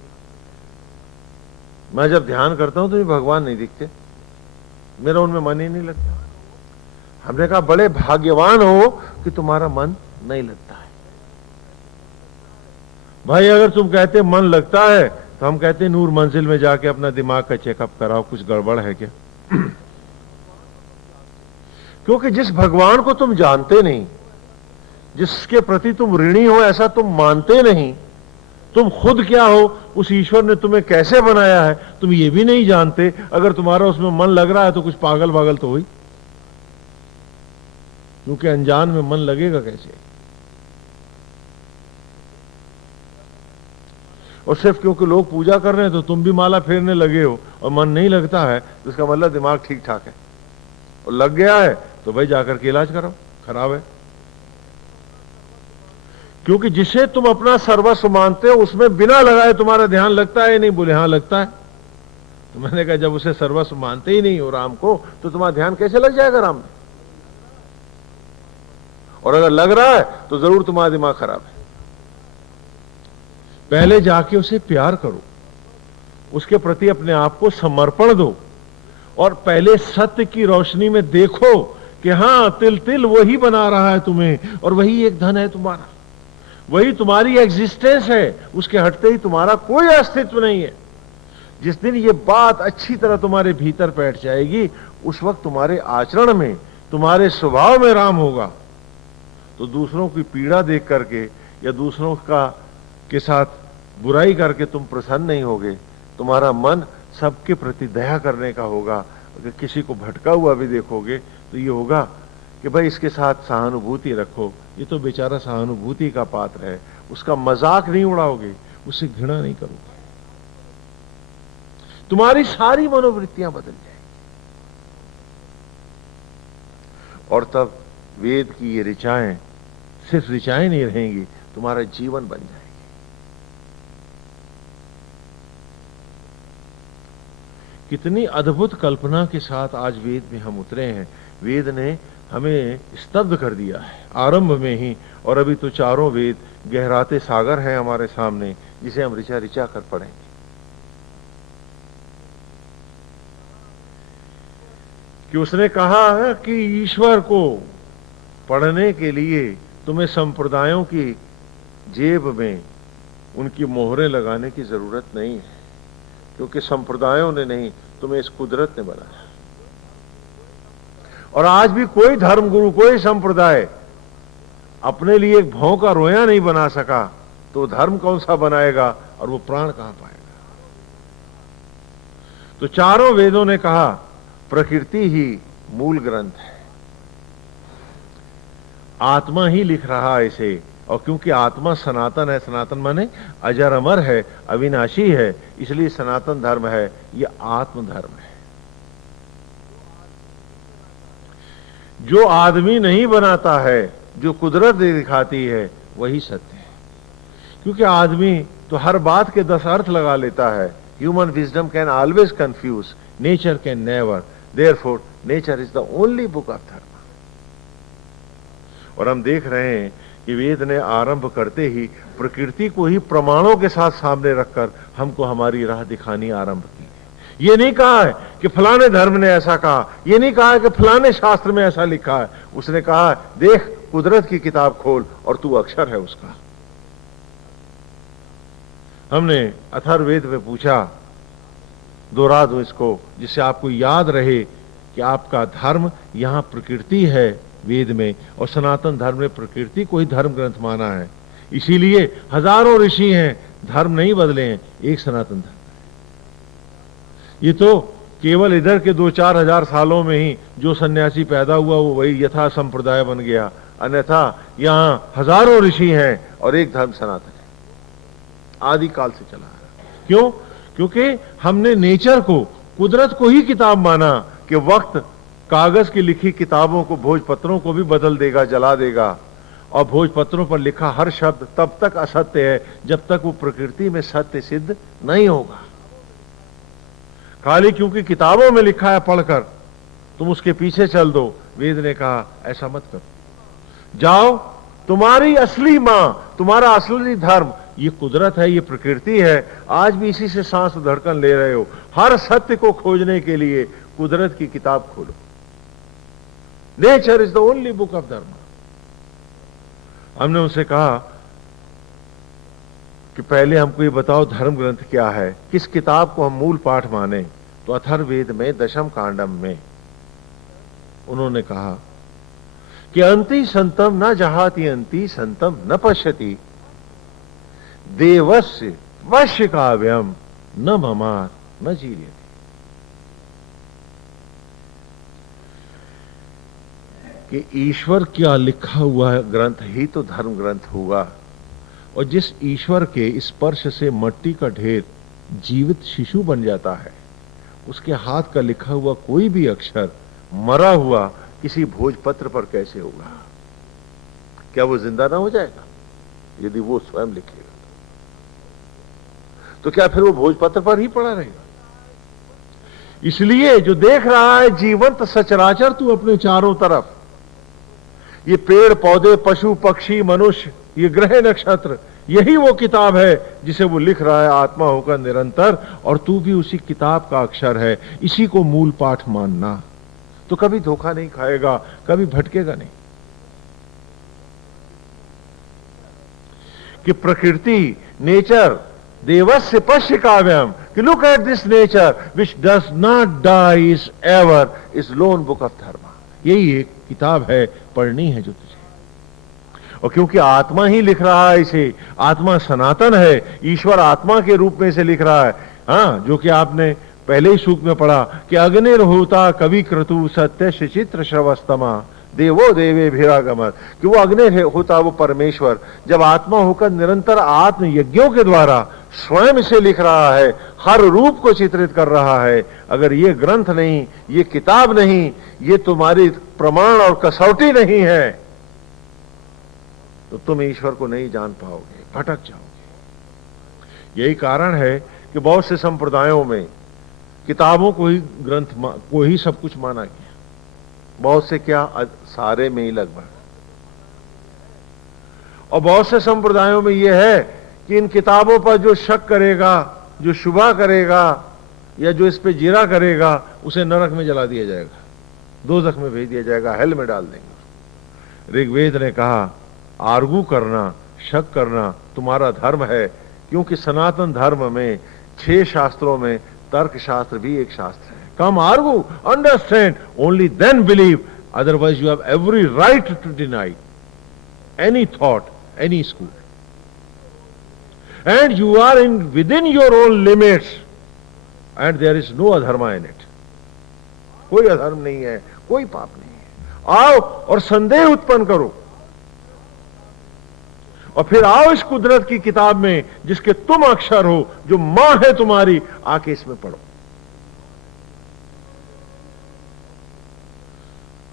मैं जब ध्यान करता हूं तो ये भगवान नहीं दिखते, मेरा उनमें मन ही नहीं लगता। हमने कहा बड़े भाग्यवान हो कि तुम्हारा मन नहीं लगता है। भाई अगर तुम कहते मन लगता है तो हम कहते नूर मंजिल में जाके अपना दिमाग का चेकअप कराओ, कुछ गड़बड़ है क्या? क्योंकि जिस भगवान को तुम जानते नहीं, जिसके प्रति तुम ऋणी हो ऐसा तुम मानते नहीं, तुम खुद क्या हो, उस ईश्वर ने तुम्हें कैसे बनाया है, तुम ये भी नहीं जानते। अगर तुम्हारा उसमें मन लग रहा है तो कुछ पागल पागल तो हुई, क्योंकि अनजान में मन लगेगा कैसे। और सिर्फ क्योंकि लोग पूजा कर रहे हैं तो तुम भी माला फेरने लगे हो और मन नहीं लगता है, तो इसका मतलब दिमाग ठीक ठाक है। और लग गया है तो भाई जाकर के इलाज कराओ, खराब है। क्योंकि जिसे तुम अपना सर्वस्व मानते हो उसमें बिना लगाए तुम्हारा ध्यान लगता है नहीं? बोले हाँ लगता है। तो मैंने कहा जब उसे सर्वस्व मानते ही नहीं हो राम को, तो तुम्हारा ध्यान कैसे लग जाएगा राम में? और अगर लग रहा है तो जरूर तुम्हारा दिमाग खराब है। पहले जाके उसे प्यार करो, उसके प्रति अपने आप को समर्पण दो, और पहले सत्य की रोशनी में देखो कि हां तिल तिल वही बना रहा है तुम्हें, और वही एक धन है तुम्हारा, वही तुम्हारी एग्जिस्टेंस है। उसके हटते ही तुम्हारा कोई अस्तित्व नहीं है। जिस दिन ये बात अच्छी तरह तुम्हारे भीतर बैठ जाएगी, उस वक्त तुम्हारे आचरण में, तुम्हारे स्वभाव में राम होगा। तो दूसरों की पीड़ा देख करके या दूसरों के साथ बुराई करके तुम प्रसन्न नहीं होगे। तुम्हारा मन सबके प्रति दया करने का होगा। अगर किसी को भटका हुआ भी देखोगे तो ये होगा कि भाई इसके साथ सहानुभूति रखो, ये तो बेचारा सहानुभूति का पात्र है। उसका मजाक नहीं उड़ाओगे, उससे घृणा नहीं करोगे, तुम्हारी सारी मनोवृत्तियां बदल जाएंगी। और तब वेद की ये ऋचाएं सिर्फ ऋचाएं नहीं रहेंगी, तुम्हारा जीवन बन जाएगी। कितनी अद्भुत कल्पना के साथ आज वेद में हम उतरे हैं। वेद ने हमें स्तब्ध कर दिया है आरंभ में ही, और अभी तो चारों वेद गहराते सागर हैं हमारे सामने, जिसे हम ऋचा ऋचा कर पढ़ेंगे। कि उसने कहा है कि ईश्वर को पढ़ने के लिए तुम्हें संप्रदायों की जेब में उनकी मोहरें लगाने की जरूरत नहीं है, क्योंकि संप्रदायों ने नहीं, तुम्हें इस कुदरत ने बनाया। और आज भी कोई धर्मगुरु, कोई संप्रदाय अपने लिए एक भौं का रोया नहीं बना सका, तो धर्म कौन सा बनाएगा और वो प्राण कहां पाएगा। तो चारों वेदों ने कहा प्रकृति ही मूल ग्रंथ है, आत्मा ही लिख रहा है इसे। और क्योंकि आत्मा सनातन है, सनातन माने अजर अमर है, अविनाशी है, इसलिए सनातन धर्म है, यह आत्म धर्म है। जो आदमी नहीं बनाता है, जो कुदरत दिखाती है, वही सत्य है। क्योंकि आदमी तो हर बात के 10 अर्थ लगा लेता है। Human wisdom can always confuse, nature can never, therefore nature is the only book of धर्म। और हम देख रहे हैं कि वेद ने आरंभ करते ही प्रकृति को ही प्रमाणों के साथ सामने रखकर हमको हमारी राह दिखानी आरंभ की। ये नहीं कहा है कि फलाने धर्म ने ऐसा कहा, ये नहीं कहा है कि फलाने शास्त्र में ऐसा लिखा है। उसने कहा देख कुदरत की किताब खोल और तू अक्षर है उसका। हमने अथर्ववेद में पूछा, दोहरा दो इसको जिससे आपको याद रहे कि आपका धर्म यहां प्रकृति है वेद में, और सनातन धर्म ने प्रकृति को ही धर्म ग्रंथ माना है। इसीलिए हजारों ऋषि हैं, धर्म नहीं बदले हैं, एक सनातन धर्म। ये तो केवल इधर के 2-4 हजार सालों में ही जो सन्यासी पैदा हुआ वो वही यथा संप्रदाय बन गया, अन्यथा यहां हजारों ऋषि हैं और एक धर्म सनातन है, आदि काल से चला है। क्यों? क्योंकि हमने नेचर को, कुदरत को ही किताब माना कि वक्त कागज की लिखी किताबों को, भोजपत्रों को भी बदल देगा, जला देगा। और भोजपत्रों पर लिखा हर शब्द तब तक असत्य है जब तक वो प्रकृति में सत्य सिद्ध नहीं होगा। खाली क्योंकि किताबों में लिखा है पढ़कर तुम उसके पीछे चल दो। वेद ने कहा ऐसा मत करो, जाओ तुम्हारी असली मां, तुम्हारा असली धर्म ये कुदरत है, ये प्रकृति है। आज भी इसी से सांस धड़कन ले रहे हो। हर सत्य को खोजने के लिए कुदरत की किताब खोलो। Nature is the only book of धर्म। हमने उनसे कहा कि पहले हमको ये बताओ धर्म ग्रंथ क्या है, किस किताब को हम मूल पाठ माने। तो अथर्ववेद में 10वें कांडम में उन्होंने कहा कि अंति संतम न जहाति अंति संतम न पश्यति, देवस्य वश्य काव्यम न ममार न जीर्यते। कि ईश्वर क्या लिखा हुआ है ग्रंथ ही तो धर्म ग्रंथ होगा। और जिस ईश्वर के स्पर्श से मट्टी का ढेर जीवित शिशु बन जाता है, उसके हाथ का लिखा हुआ कोई भी अक्षर मरा हुआ किसी भोजपत्र पर कैसे होगा? क्या वो जिंदा ना हो जाएगा यदि वो स्वयं लिखेगा? तो क्या फिर वो भोजपत्र पर ही पड़ा रहेगा? इसलिए जो देख रहा है जीवंत सचराचर तू अपने चारों तरफ, ये पेड़ पौधे पशु पक्षी मनुष्य, ये ग्रह नक्षत्र, यही वो किताब है जिसे वो लिख रहा है आत्मा होकर निरंतर। और तू भी उसी किताब का अक्षर है। इसी को मूल पाठ मानना, तो कभी धोखा नहीं खाएगा, कभी भटकेगा नहीं। कि प्रकृति नेचर देवस्य पश्य काव्यम, कि look at this nature which does not die is ever is lone book of dharma. यही एक किताब है, पढ़नी है जो तुझे। और क्योंकि आत्मा ही लिख रहा है इसे, आत्मा सनातन है, ईश्वर आत्मा के रूप में इसे लिख रहा है। हाँ, जो कि आपने पहले ही सूक्त में पढ़ा कि अग्निर होता कवि क्रतु सत्य शिचित्र श्रवस्तमा देवो देवे भिरागमत, कि वो अग्नि होता वो परमेश्वर जब आत्मा होकर निरंतर आत्म यज्ञों के द्वारा स्वयं इसे लिख रहा है, हर रूप को चित्रित कर रहा है। अगर ये ग्रंथ नहीं, ये किताब नहीं, ये तुम्हारी प्रमाण और कसौटी नहीं है, तो तुम ईश्वर को नहीं जान पाओगे, भटक जाओगे। यही कारण है कि बहुत से संप्रदायों में किताबों को ही ग्रंथ को ही सब कुछ माना गया। बहुत से क्या, सारे में ही लगभग। और बहुत से संप्रदायों में यह है कि इन किताबों पर जो शक करेगा, जो शुबा करेगा या जो इस पे जीरा करेगा, उसे नरक में जला दिया जाएगा, दोज़ख में भेज दिया जाएगा, हेल में डाल देंगे। ऋग्वेद ने कहा आर्गू करना, शक करना तुम्हारा धर्म है, क्योंकि सनातन धर्म में 6 शास्त्रों में तर्क शास्त्र भी एक शास्त्र है। Come argue, understand, only then believe, otherwise you have every right to deny any thought, any school, and you are in within your own limits and there is no adharma in it. कोई अधर्म नहीं है, कोई पाप नहीं है। आओ और संदेह उत्पन्न करो, और फिर आओ इस कुदरत की किताब में जिसके तुम अक्षर हो, जो मां है तुम्हारी, आके इसमें पढ़ो।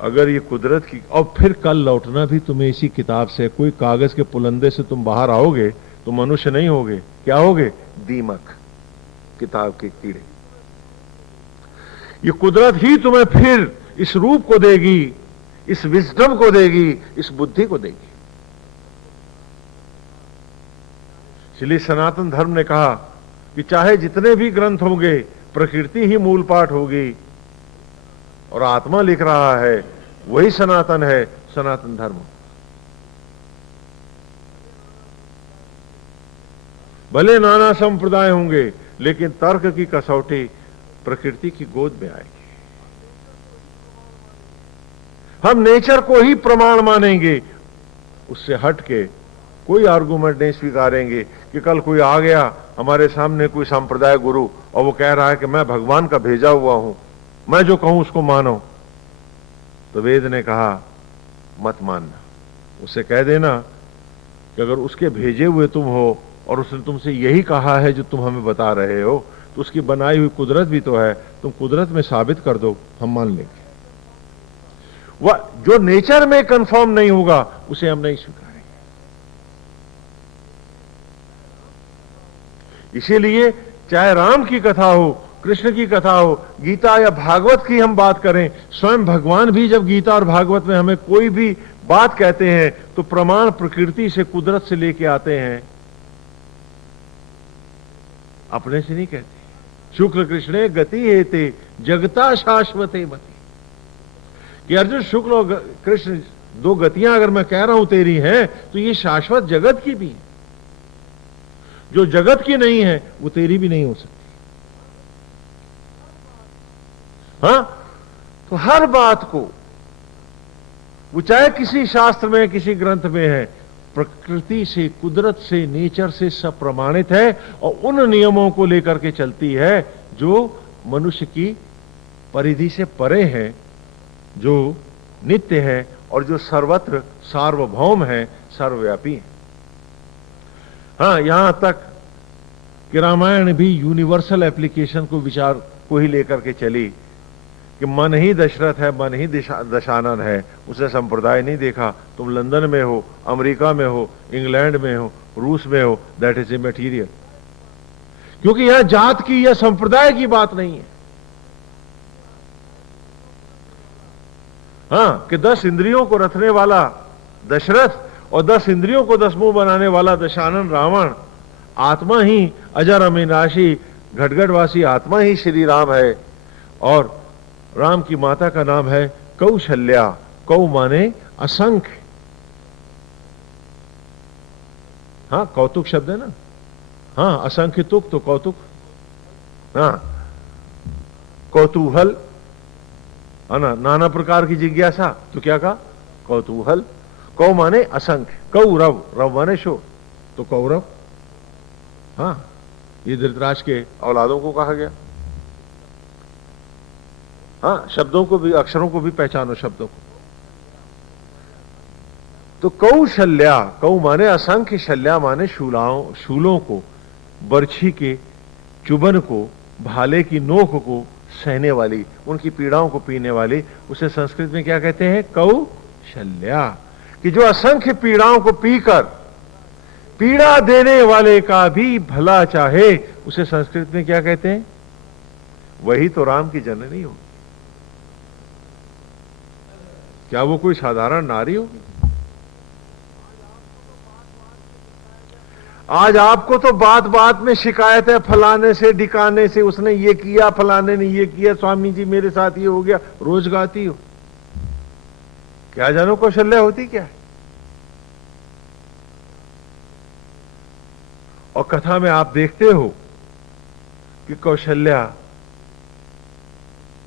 अगर ये कुदरत की, और फिर कल लौटना भी तुम्हें इसी किताब से। कोई कागज के पुलंदे से तुम बाहर आओगे तो मनुष्य नहीं होगे, क्या होगे? दीमक, किताब के कीड़े। ये कुदरत ही तुम्हें फिर इस रूप को देगी, इस विजडम को देगी, इस बुद्धि को देगी। इसलिए सनातन धर्म ने कहा कि चाहे जितने भी ग्रंथ होंगे, प्रकृति ही मूल पाठ होगी, और आत्मा लिख रहा है, वही सनातन है, सनातन धर्म। भले नाना संप्रदाय होंगे, लेकिन तर्क की कसौटी प्रकृति की गोद में आएगी। हम नेचर को ही प्रमाण मानेंगे, उससे हट के कोई आर्गुमेंट नहीं स्वीकारेंगे। कि कल कोई आ गया हमारे सामने, कोई संप्रदाय गुरु, और वो कह रहा है कि मैं भगवान का भेजा हुआ हूं, मैं जो कहूं उसको मानो, तो वेद ने कहा मत मानना। उसे कह देना कि अगर उसके भेजे हुए तुम हो और उसने तुमसे यही कहा है जो तुम हमें बता रहे हो, तो उसकी बनाई हुई कुदरत भी तो है, तुम कुदरत में साबित कर दो, हम मान लेंगे। वह जो नेचर में कंफर्म नहीं होगा उसे हम नहीं स्वीकारेंगे। इसीलिए चाहे राम की कथा हो, कृष्ण की कथा हो, गीता या भागवत की हम बात करें, स्वयं भगवान भी जब गीता और भागवत में हमें कोई भी बात कहते हैं तो प्रमाण प्रकृति से, कुदरत से लेके आते हैं, अपने से नहीं कहते। शुक्ल कृष्णे गति हेते जगता शाश्वते मति, कि अर्जुन शुक्ल और कृष्ण दो गतियां अगर मैं कह रहा हूं तेरी हैं, तो ये शाश्वत जगत की भी है। जो जगत की नहीं है वो तेरी भी नहीं हो सकती। हां, तो हर बात को, वो चाहे किसी शास्त्र में, किसी ग्रंथ में है, प्रकृति से, कुदरत से, नेचर से सब प्रमाणित है और उन नियमों को लेकर के चलती है जो मनुष्य की परिधि से परे हैं, जो नित्य है और जो सर्वत्र सार्वभौम है, सर्वव्यापी है। हाँ, यहां तक कि रामायण भी यूनिवर्सल एप्लीकेशन को विचार को ही लेकर के चली कि मन ही दशरथ है, मन ही दशानन है। उसे संप्रदाय नहीं देखा। तुम लंदन में हो, अमेरिका में हो, इंग्लैंड में हो, रूस में हो, दैट इज इमैटीरियल, क्योंकि यहां जात की या संप्रदाय की बात नहीं है। हां, कि 10 इंद्रियों को रखने वाला दशरथ और 10 इंद्रियों को 10 मुंह बनाने वाला दशानन रावण, आत्मा ही अजर अविनाशी घटघटवासी आत्मा ही श्री राम है। और राम की माता का नाम है कौशल्या। कौ माने असंख्य। हाँ, कौतुक शब्द है ना। हाँ, असंख्य तुक तो कौतुक। हाँ, कौतूहल है ना, नाना प्रकार की जिज्ञासा, तो क्या कहा? कौतूहल। कौ माने असंख्य, कौरव, रव माने शो, तो कौरव। हाँ, ये धृतराष्ट्र के औलादों को कहा गया। हाँ, शब्दों को भी, अक्षरों को भी पहचानो, शब्दों को। तो कौशल्या, कौ माने असंख्य, शल्या माने शूलाओं, शूलों को, बर्छी के चुबन को, भाले की नोक को सहने वाली, उनकी पीड़ाओं को पीने वाली, उसे संस्कृत में क्या कहते हैं? कौशल्या। कि जो असंख्य पीड़ाओं को पीकर पीड़ा देने वाले का भी भला चाहे, उसे संस्कृत में क्या कहते हैं? वही तो राम की जननी होगी। क्या वो कोई साधारण नारी होगी? आज आपको तो बात बात में शिकायत है, फलाने से ढिकाने से, उसने ये किया, फलाने ने ये किया, स्वामी जी मेरे साथ ये हो गया, रोज गाती हो। क्या जानो कौशल्या होती क्या है? और कथा में आप देखते हो कि कौशल्या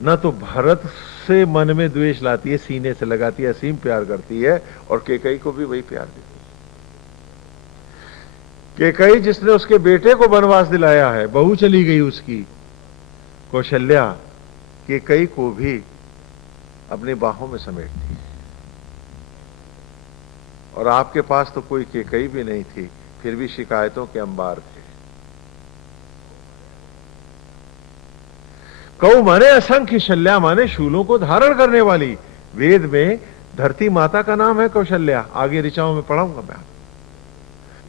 न तो भरत से मन में द्वेष लाती है, सीने से लगाती है, असीम प्यार करती है, और कैकेयी को भी वही प्यार देती है। कैकेयी जिसने उसके बेटे को वनवास दिलाया है, बहू चली गई उसकी, कौशल्या कैकेयी को भी अपनी बाहों में समेटती है। और आपके पास तो कोई कैकेयी भी नहीं थी, फिर भी शिकायतों के अंबार थे। कौ माने असंख्य, शल्या माने शूलों को धारण करने वाली। वेद में धरती माता का नाम है कौशल्या, आगे ऋचाओं में पढ़ाऊंगा मैं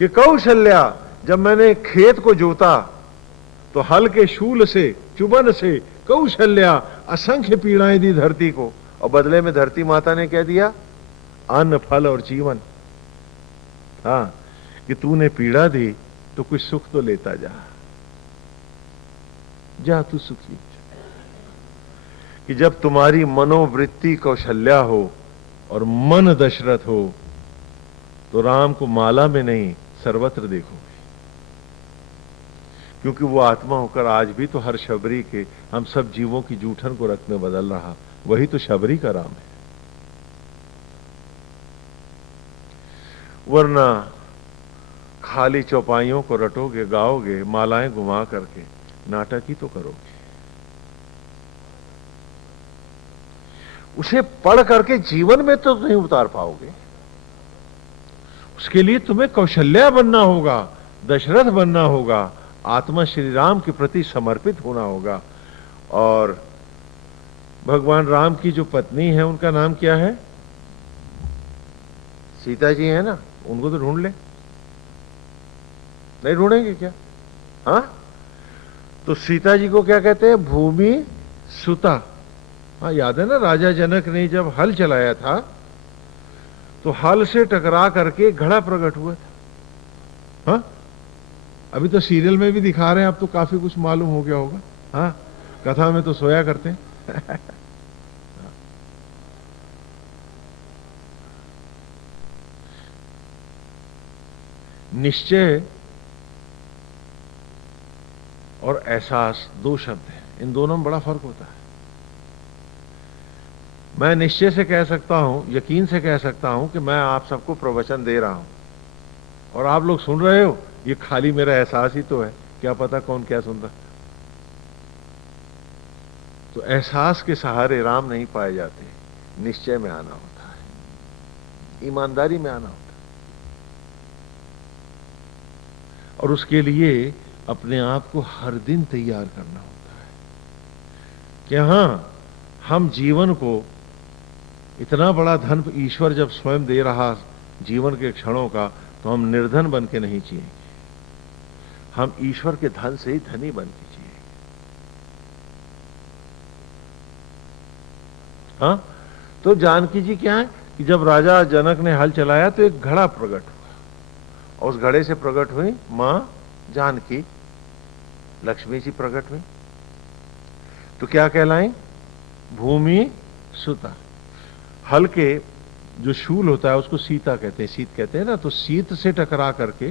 कि कौशल्या, जब मैंने खेत को जोता तो हल के शूल से, चुबन से कौशल्या असंख्य पीड़ाएं दी धरती को, और बदले में धरती माता ने कह दिया अन्न, फल और जीवन। हाँ, कि तूने पीड़ा दी तो कुछ सुख तो लेता जा, जा तू सुखी। कि जब तुम्हारी मनोवृत्ति कौशल्या हो और मन दशरथ हो, तो राम को माला में नहीं सर्वत्र देखोगे, क्योंकि वो आत्मा होकर आज भी तो हर शबरी के, हम सब जीवों की जूठन को रक्त में बदल रहा, वही तो शबरी का राम है। वरना खाली चौपाइयों को रटोगे, गाओगे, मालाएं घुमा करके नाटक ही तो करोगे। उसे पढ़ करके जीवन में तो नहीं उतार पाओगे। उसके लिए तुम्हें कौशल्या बनना होगा, दशरथ बनना होगा, आत्मा श्री राम के प्रति समर्पित होना होगा। और भगवान राम की जो पत्नी है, उनका नाम क्या है? सीता जी है ना, उनको तो ढूंढ ले। नहीं ढूंढेंगे क्या? हाँ, तो सीता जी को क्या कहते हैं? भूमि सुता। हाँ, याद है ना, राजा जनक ने जब हल चलाया था तो हल से टकरा करके घड़ा प्रकट हुआ। हाँ, अभी तो सीरियल में भी दिखा रहे हैं, अब तो काफी कुछ मालूम हो गया होगा। हाँ, कथा में तो सोया करते हैं। निश्चय और एहसास दो शब्द हैं, इन दोनों में बड़ा फर्क होता है। मैं निश्चय से कह सकता हूं, यकीन से कह सकता हूं कि मैं आप सबको प्रवचन दे रहा हूं, और आप लोग सुन रहे हो, ये खाली मेरा एहसास ही तो है, क्या पता कौन क्या सुन रहा। तो एहसास के सहारे राम नहीं पाए जाते, निश्चय में आना होता है, ईमानदारी में आना होता है, और उसके लिए अपने आप को हर दिन तैयार करना होता है कि हां, हम जीवन को, इतना बड़ा धन ईश्वर जब स्वयं दे रहा जीवन के क्षणों का, तो हम निर्धन बन के नहीं जिएंगे, हम ईश्वर के धन से ही धनी बन के जिएंगे। हाँ, तो जानकी जी क्या है कि जब राजा जनक ने हल चलाया तो एक घड़ा प्रकट हुआ, और उस घड़े से प्रकट हुई मां जानकी, लक्ष्मी जी प्रकट हुई। तो क्या कहलाई? भूमि सुता। हल के जो शूल होता है उसको सीता कहते हैं, सीत कहते हैं ना, तो सीत से टकरा करके,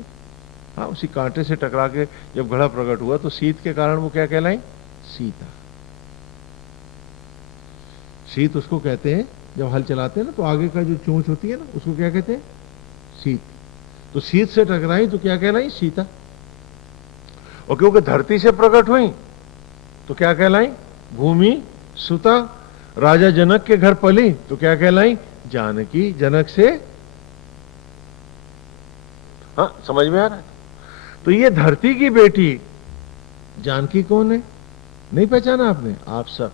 हाँ, उसी कांटे से टकरा के जब घड़ा प्रकट हुआ तो सीत के कारण वो क्या कहलाई? सीता। सीत उसको कहते हैं जब हल चलाते हैं ना, तो आगे का जो चोंच होती है ना, उसको क्या कहते हैं? सीत। तो सीत से टकराई तो क्या कहलाई? सीता। और क्योंकि धरती से प्रकट हुई तो क्या कहलाई? भूमि सुता। राजा जनक के घर पली तो क्या कहलाई? जानकी। जनक से, हाँ, समझ में आ रहा है? तो ये धरती की बेटी जानकी कौन है? नहीं पहचाना आपने? आप सब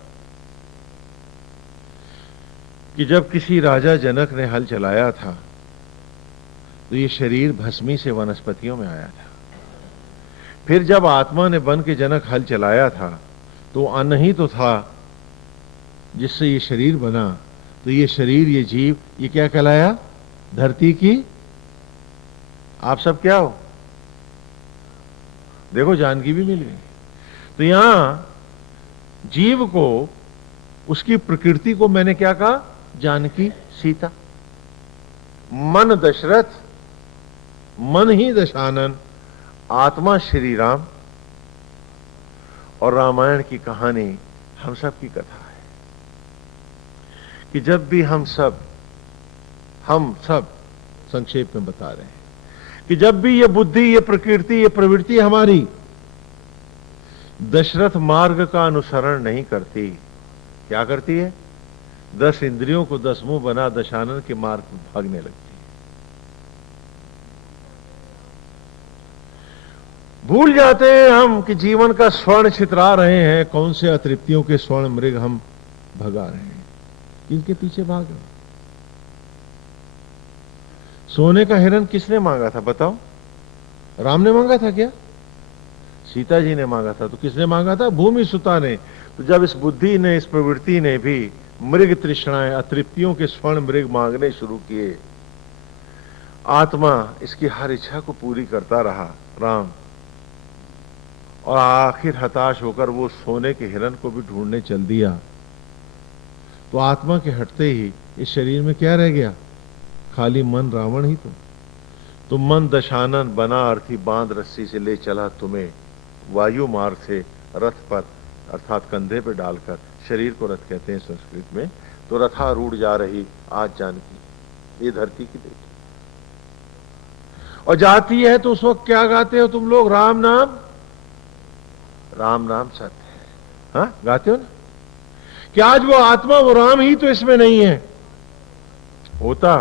कि जब किसी राजा जनक ने हल चलाया था तो ये शरीर भस्मी से वनस्पतियों में आया था। फिर जब आत्मा ने बन के जनक हल चलाया था तो अन्न ही तो था जिससे ये शरीर बना। तो ये शरीर, ये जीव, ये क्या कहलाया? धरती की। आप सब क्या हो? देखो, जानकी भी मिल गई। तो यहां जीव को, उसकी प्रकृति को मैंने क्या कहा? जानकी, सीता। मन दशरथ, मन ही दशानन, आत्मा श्री राम। और रामायण की कहानी हम सब की कथा है कि जब भी हम सब संक्षेप में बता रहे हैं कि जब भी ये बुद्धि, ये प्रकृति, ये प्रवृत्ति हमारी दशरथ मार्ग का अनुसरण नहीं करती, क्या करती है? 10 इंद्रियों को 10 मुंह बना दशानन के मार्ग में भागने लगती है। भूल जाते हैं हम कि जीवन का स्वर्ण छितरा रहे हैं, कौन से अतृप्तियों के स्वर्ण मृग हम भगा रहे हैं, इनके पीछे भाग रहे हैं। सोने का हिरण किसने मांगा था बताओ? राम ने मांगा था क्या? सीता जी ने मांगा था। तो किसने मांगा था? भूमि सुता ने। तो जब इस बुद्धि ने, इस प्रवृत्ति ने भी मृग तृष्णाएं, अतृप्तियों के स्वर्ण मृग मांगने शुरू किए, आत्मा इसकी हर इच्छा को पूरी करता रहा राम, और आखिर हताश होकर वो सोने के हिरण को भी ढूंढने चल दिया। तो आत्मा के हटते ही इस शरीर में क्या रह गया? खाली मन, रावण ही तो मन दशानन बना, अर्थी बांध रस्सी से ले चला तुम्हें वायु मार्ग से रथ पर, अर्थात कंधे पे डालकर। शरीर को रथ कहते हैं संस्कृत में। तो रथारूढ़ जा रही आज जानकी, ये धरती की बेटी, और जाती है तो उस वक्त क्या गाते हो तुम लोग? राम नाम, राम नाम सत्य है। हाँ, गाते हो ना कि आज वो आत्मा, वो राम ही तो इसमें नहीं है। होता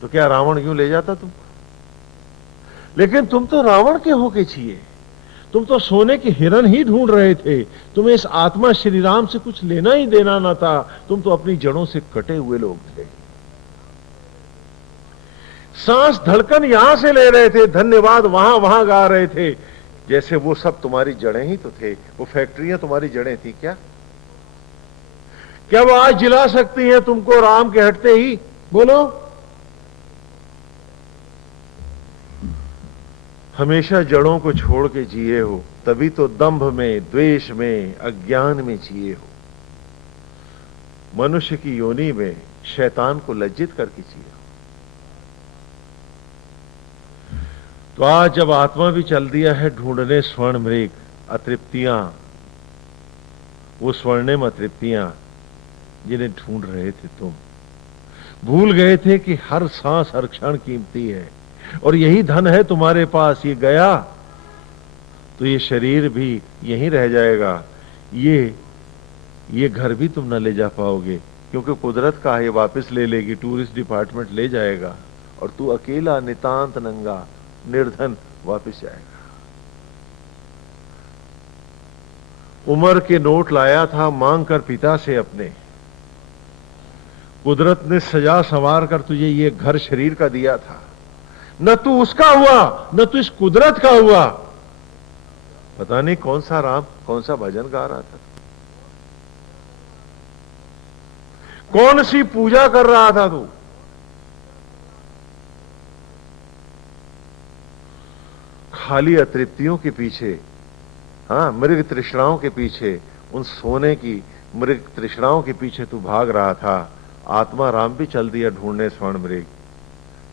तो क्या रावण क्यों ले जाता तुम? लेकिन तुम तो रावण के होके छिए, तुम तो सोने के हिरण ही ढूंढ रहे थे। तुम्हें इस आत्मा श्री राम से कुछ लेना ही देना ना था। तुम तो अपनी जड़ों से कटे हुए लोग थे। सांस धड़कन यहां से ले रहे थे, धन्यवाद वहां वहां गा रहे थे, जैसे वो सब तुम्हारी जड़ें ही तो थे। वो फैक्ट्रियां तुम्हारी जड़ें थी क्या? क्या वो आज जिला सकती हैं तुमको राम के हटते ही? बोलो। हमेशा जड़ों को छोड़ के जिए हो, तभी तो दंभ में, द्वेष में, अज्ञान में जिए हो। मनुष्य की योनि में शैतान को लज्जित करके जिए हो। तो आज जब आत्मा भी चल दिया है ढूंढने स्वर्ण मृग, अतृप्तियां, वो स्वर्णिम अतृप्तियां जिन्हें ढूंढ रहे थे तुम, भूल गए थे कि हर सांस, हर क्षण कीमती है। और यही धन है तुम्हारे पास, ये गया तो ये शरीर भी यहीं रह जाएगा, ये घर भी तुम न ले जा पाओगे, क्योंकि कुदरत का है, ये वापस ले लेगी, टूरिस्ट डिपार्टमेंट ले जाएगा और तू अकेला नितांत नंगा निर्धन वापस जाएगा। उम्र के नोट लाया था मांग कर पिता से अपने, कुदरत ने सजा संवार कर तुझे ये घर शरीर का दिया था, न तू उसका हुआ न तू इस कुदरत का हुआ। पता नहीं कौन सा राम कौन सा भजन गा रहा था, कौन सी पूजा कर रहा था तू। खाली अतृप्तियों के पीछे, हाँ, मृग तृष्णाओं के पीछे, उन सोने की मृग तृष्णाओं के पीछे तू भाग रहा था। आत्मा राम भी चल दिया ढूंढने स्वर्ण मृग,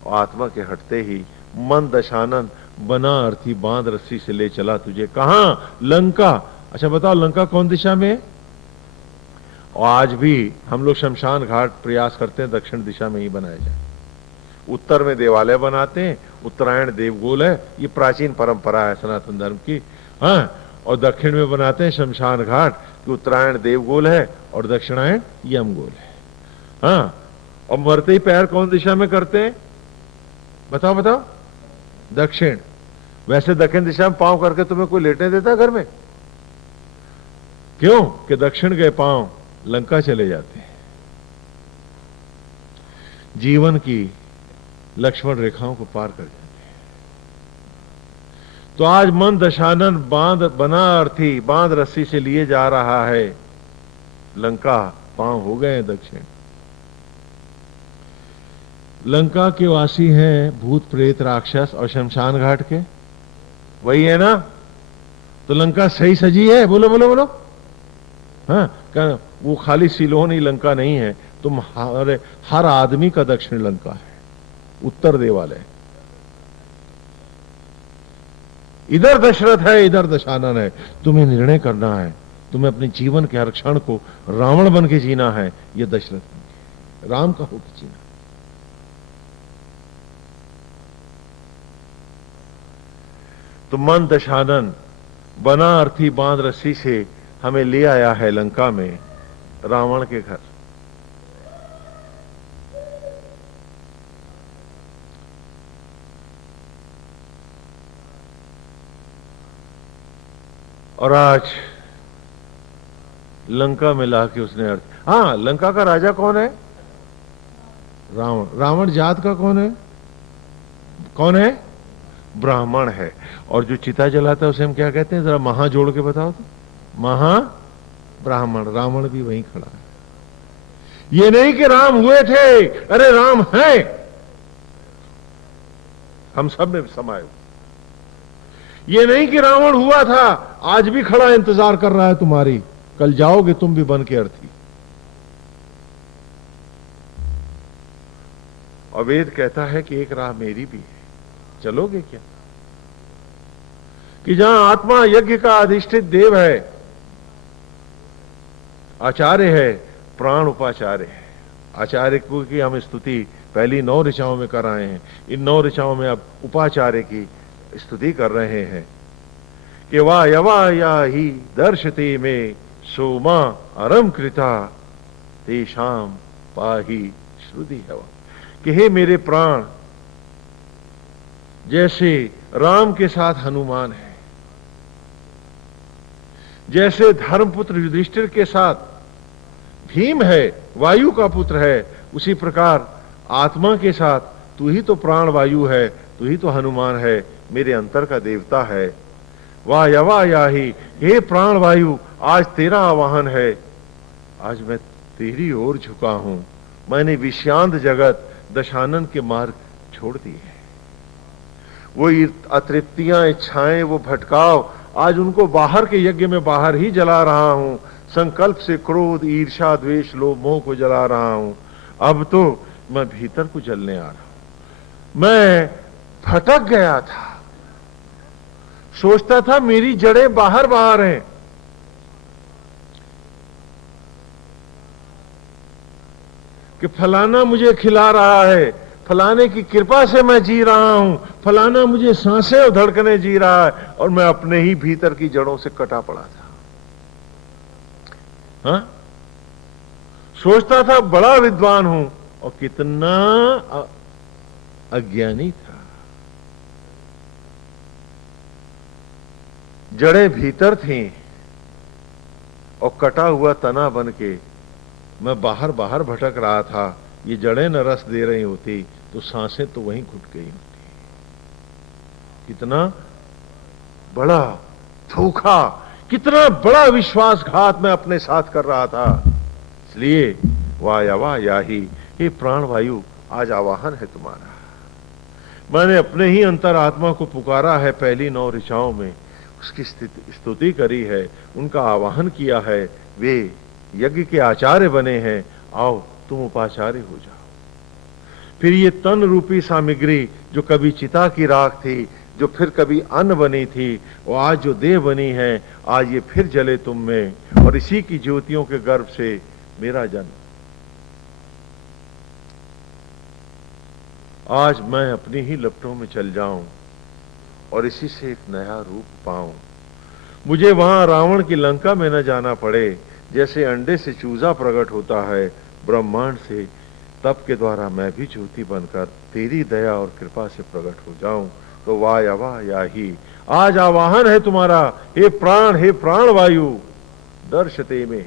और आत्मा के हटते ही मन दशानन बना अर्थी बांध रस्सी से ले चला तुझे। कहां? लंका। अच्छा बताओ, लंका कौन दिशा में है? और आज भी हम लोग शमशान घाट प्रयास करते हैं दक्षिण दिशा में ही बनाया जाए। उत्तर में देवालय बनाते हैं, उत्तरायण देवगोल है, ये प्राचीन परंपरा है सनातन धर्म की, हाँ। और दक्षिण में बनाते हैं शमशान घाट कि उत्तरायण देवगोल है और दक्षिणायन यमगोल है, हाँ। और मरते ही पैर कौन दिशा में करते हैं? बताओ बताओ। दक्षिण। वैसे दक्षिण दिशा में पांव करके तुम्हें कोई लेटने देता घर में? क्यों? कि दक्षिण गए पांव लंका चले जाते हैं। जीवन की लक्ष्मण रेखाओं को पार कर जाते हैं। तो आज मन दशानन बांध बना अर्थी बांध रस्सी से लिए जा रहा है लंका, पांव हो गए दक्षिण। लंका के वासी हैं भूत प्रेत राक्षस, और शमशान घाट के वही है ना। तो लंका सही सजी है? बोलो बोलो बोलो। हाँ, वो खाली सिलोन ही लंका नहीं है, तुम हर आदमी का दक्षिण लंका है, उत्तर देवालय। इधर दशरथ है, इधर दशानन है। तुम्हें निर्णय करना है, तुम्हें अपने जीवन के हर क्षण को रावण बन के जीना है, यह दशरथ राम का होकर जीना। तो मन दशानन बना अर्थी बांध रस्सी से हमें ले आया है लंका में, रावण के घर। और आज लंका में लाके उसने अर्थ, हाँ, लंका का राजा कौन है? रावण। रावण जात का कौन है? कौन है? ब्राह्मण है। और जो चिता जलाता है उसे हम क्या कहते हैं? जरा महा जोड़ के बताओ तो। महा ब्राह्मण। रावण भी वहीं खड़ा है। ये नहीं कि राम हुए थे, अरे राम है, हम सब में समाये। ये नहीं कि रावण हुआ था, आज भी खड़ा इंतजार कर रहा है तुम्हारी, कल जाओगे तुम भी बन के अर्थी। और वेद कहता है कि एक राह मेरी भी है, चलोगे क्या? कि जहां आत्मा यज्ञ का अधिष्ठित देव है, आचार्य है, प्राण उपाचार्य है। आचार्य की हम स्तुति पहली 9 ऋचाओं में कर रहे हैं, इन 9 ऋचाओं में अब उपाचार्य की स्तुति कर रहे हैं कि वाह यवा या ही दर्शते में सोमा अरम कृता तेषाम पाही श्रुति हवा। कि हे मेरे प्राण, जैसे राम के साथ हनुमान है, जैसे धर्मपुत्र युधिष्ठिर के साथ भीम है, वायु का पुत्र है, उसी प्रकार आत्मा के साथ तू ही तो प्राण वायु है, तू ही तो हनुमान है, मेरे अंतर का देवता है। वाह यवा या ही, हे प्राण वायु, आज तेरा आवाहन है, आज मैं तेरी ओर झुका हूं। मैंने विषांत जगत दशानन के मार्ग छोड़ दिए हैं। वो अतृप्तियां, इच्छाएं, वो भटकाव, आज उनको बाहर के यज्ञ में बाहर ही जला रहा हूं। संकल्प से क्रोध, ईर्ष्या, द्वेष, लोभ, मोह को जला रहा हूं। अब तो मैं भीतर को जलने आ रहा हूं। मैं भटक गया था, सोचता था मेरी जड़ें बाहर बाहर हैं, कि फलाना मुझे खिला रहा है, फलाने की कृपा से मैं जी रहा हूं, फलाना मुझे सांसें और धड़कने जी रहा है, और मैं अपने ही भीतर की जड़ों से कटा पड़ा था। हाँ? सोचता था बड़ा विद्वान हूं, और कितना अज्ञानी था। जड़ें भीतर थीं और कटा हुआ तना बन के मैं बाहर बाहर भटक रहा था। ये जड़ें न रस दे रही होती तो सांसें तो वहीं घुट गई होती। कितना बड़ा धोखा, कितना बड़ा विश्वासघात मैं अपने साथ कर रहा था। इसलिए वाह याही, हे प्राण वायु, आज आवाहन है तुम्हारा। मैंने अपने ही अंतरात्मा को पुकारा है पहली 9 ऋचाओं में, उसकी स्तुति करी है, उनका आवाहन किया है। वे यज्ञ के आचार्य बने हैं, आओ तुम उपाचार्य हो जाओ। फिर ये तन रूपी सामग्री जो कभी चिता की राख थी, जो फिर कभी अन्न बनी थी, और आज जो देह बनी है, आज ये फिर जले तुम में, और इसी की ज्योतियों के गर्भ से मेरा जन्म। आज मैं अपनी ही लपटों में चल जाऊं और इसी से एक नया रूप पाऊं। मुझे वहां रावण की लंका में न जाना पड़े। जैसे अंडे से चूजा प्रकट होता है ब्रह्मांड से, तप के द्वारा मैं भी ज्योति बनकर तेरी दया और कृपा से प्रकट हो जाऊं। तो वाह याही, आज आवाहन है तुम्हारा, हे प्राण वायु, दर्शते में,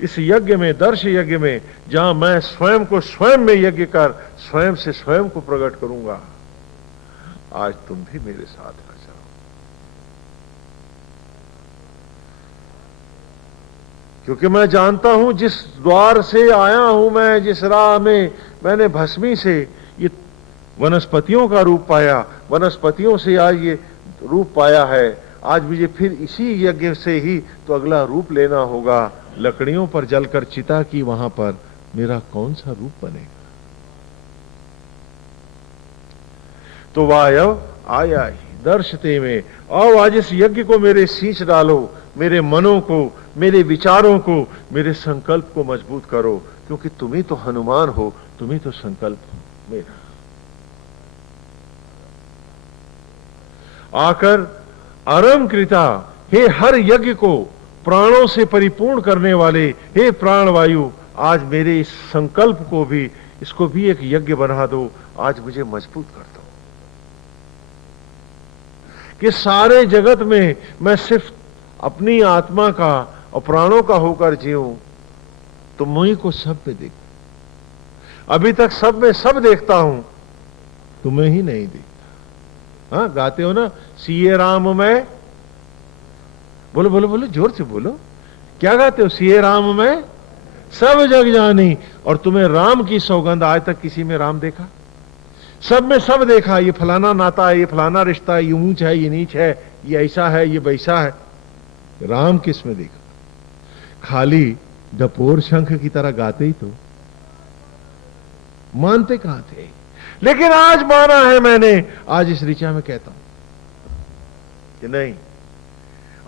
इस यज्ञ में, दर्श यज्ञ में, जहां मैं स्वयं को स्वयं में यज्ञ कर स्वयं से स्वयं को प्रकट करूंगा। आज तुम भी मेरे साथ आ जाओ। क्योंकि मैं जानता हूं जिस द्वार से आया हूं मैं, जिस राह में मैंने भस्मी से ये वनस्पतियों का रूप पाया, वनस्पतियों से आज ये रूप पाया है, आज मुझे फिर इसी यज्ञ से ही तो अगला रूप लेना होगा। लकड़ियों पर जलकर चिता की, वहां पर मेरा कौन सा रूप बनेगा। तो वायव आया ही, दर्शते में, आओ आज इस यज्ञ को मेरे सींच डालो, मेरे मनों को, मेरे विचारों को, मेरे संकल्प को मजबूत करो, क्योंकि तुम ही तो हनुमान हो, तुम ही तो संकल्प हो मेरा। आकर अरम कृता, हे हर यज्ञ को प्राणों से परिपूर्ण करने वाले, हे प्राण वायु, आज मेरे इस संकल्प को भी, इसको भी एक यज्ञ बना दो। आज मुझे मजबूत कर दो कि सारे जगत में मैं सिर्फ अपनी आत्मा का और प्राणों का होकर जीऊं, तो मुझी को सब में देख। अभी तक सब में सब देखता हूं, तुम्हें ही नहीं देखता। हाँ, गाते हो ना, सीए राम में, बोलो बोलो बोलो, जोर से बोलो, क्या गाते हो? सीए राम में सब जग जानी, और तुम्हें राम की सौगंध, आज तक किसी में राम देखा? सब में सब देखा, ये फलाना नाता है, ये फलाना रिश्ता है, ये ऊंच है, ये नीच है, ये ऐसा है, ये वैसा है। राम किस में देखा? खाली डपोर शंख की तरह गाते ही तो मानते कहां थे। लेकिन आज माना है मैंने, आज इस ऋचा में कहता हूं कि नहीं,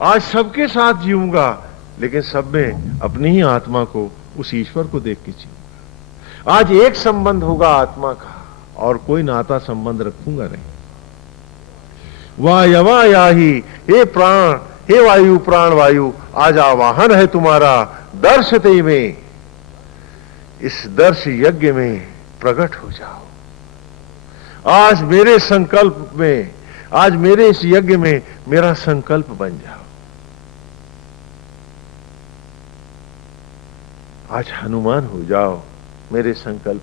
आज सबके साथ जीऊंगा, लेकिन सब में अपनी ही आत्मा को, उस ईश्वर को देख के जीऊंगा। आज एक संबंध होगा आत्मा का, और कोई नाता संबंध रखूंगा नहीं। वाह याही, हे प्राण, हे वायु, प्राण वायु, आज आवाहन है तुम्हारा, दर्शते में, इस दर्श यज्ञ में प्रकट हो जाओ। आज मेरे संकल्प में, आज मेरे इस यज्ञ में मेरा संकल्प बन जाओ। आज हनुमान हो जाओ मेरे संकल्प।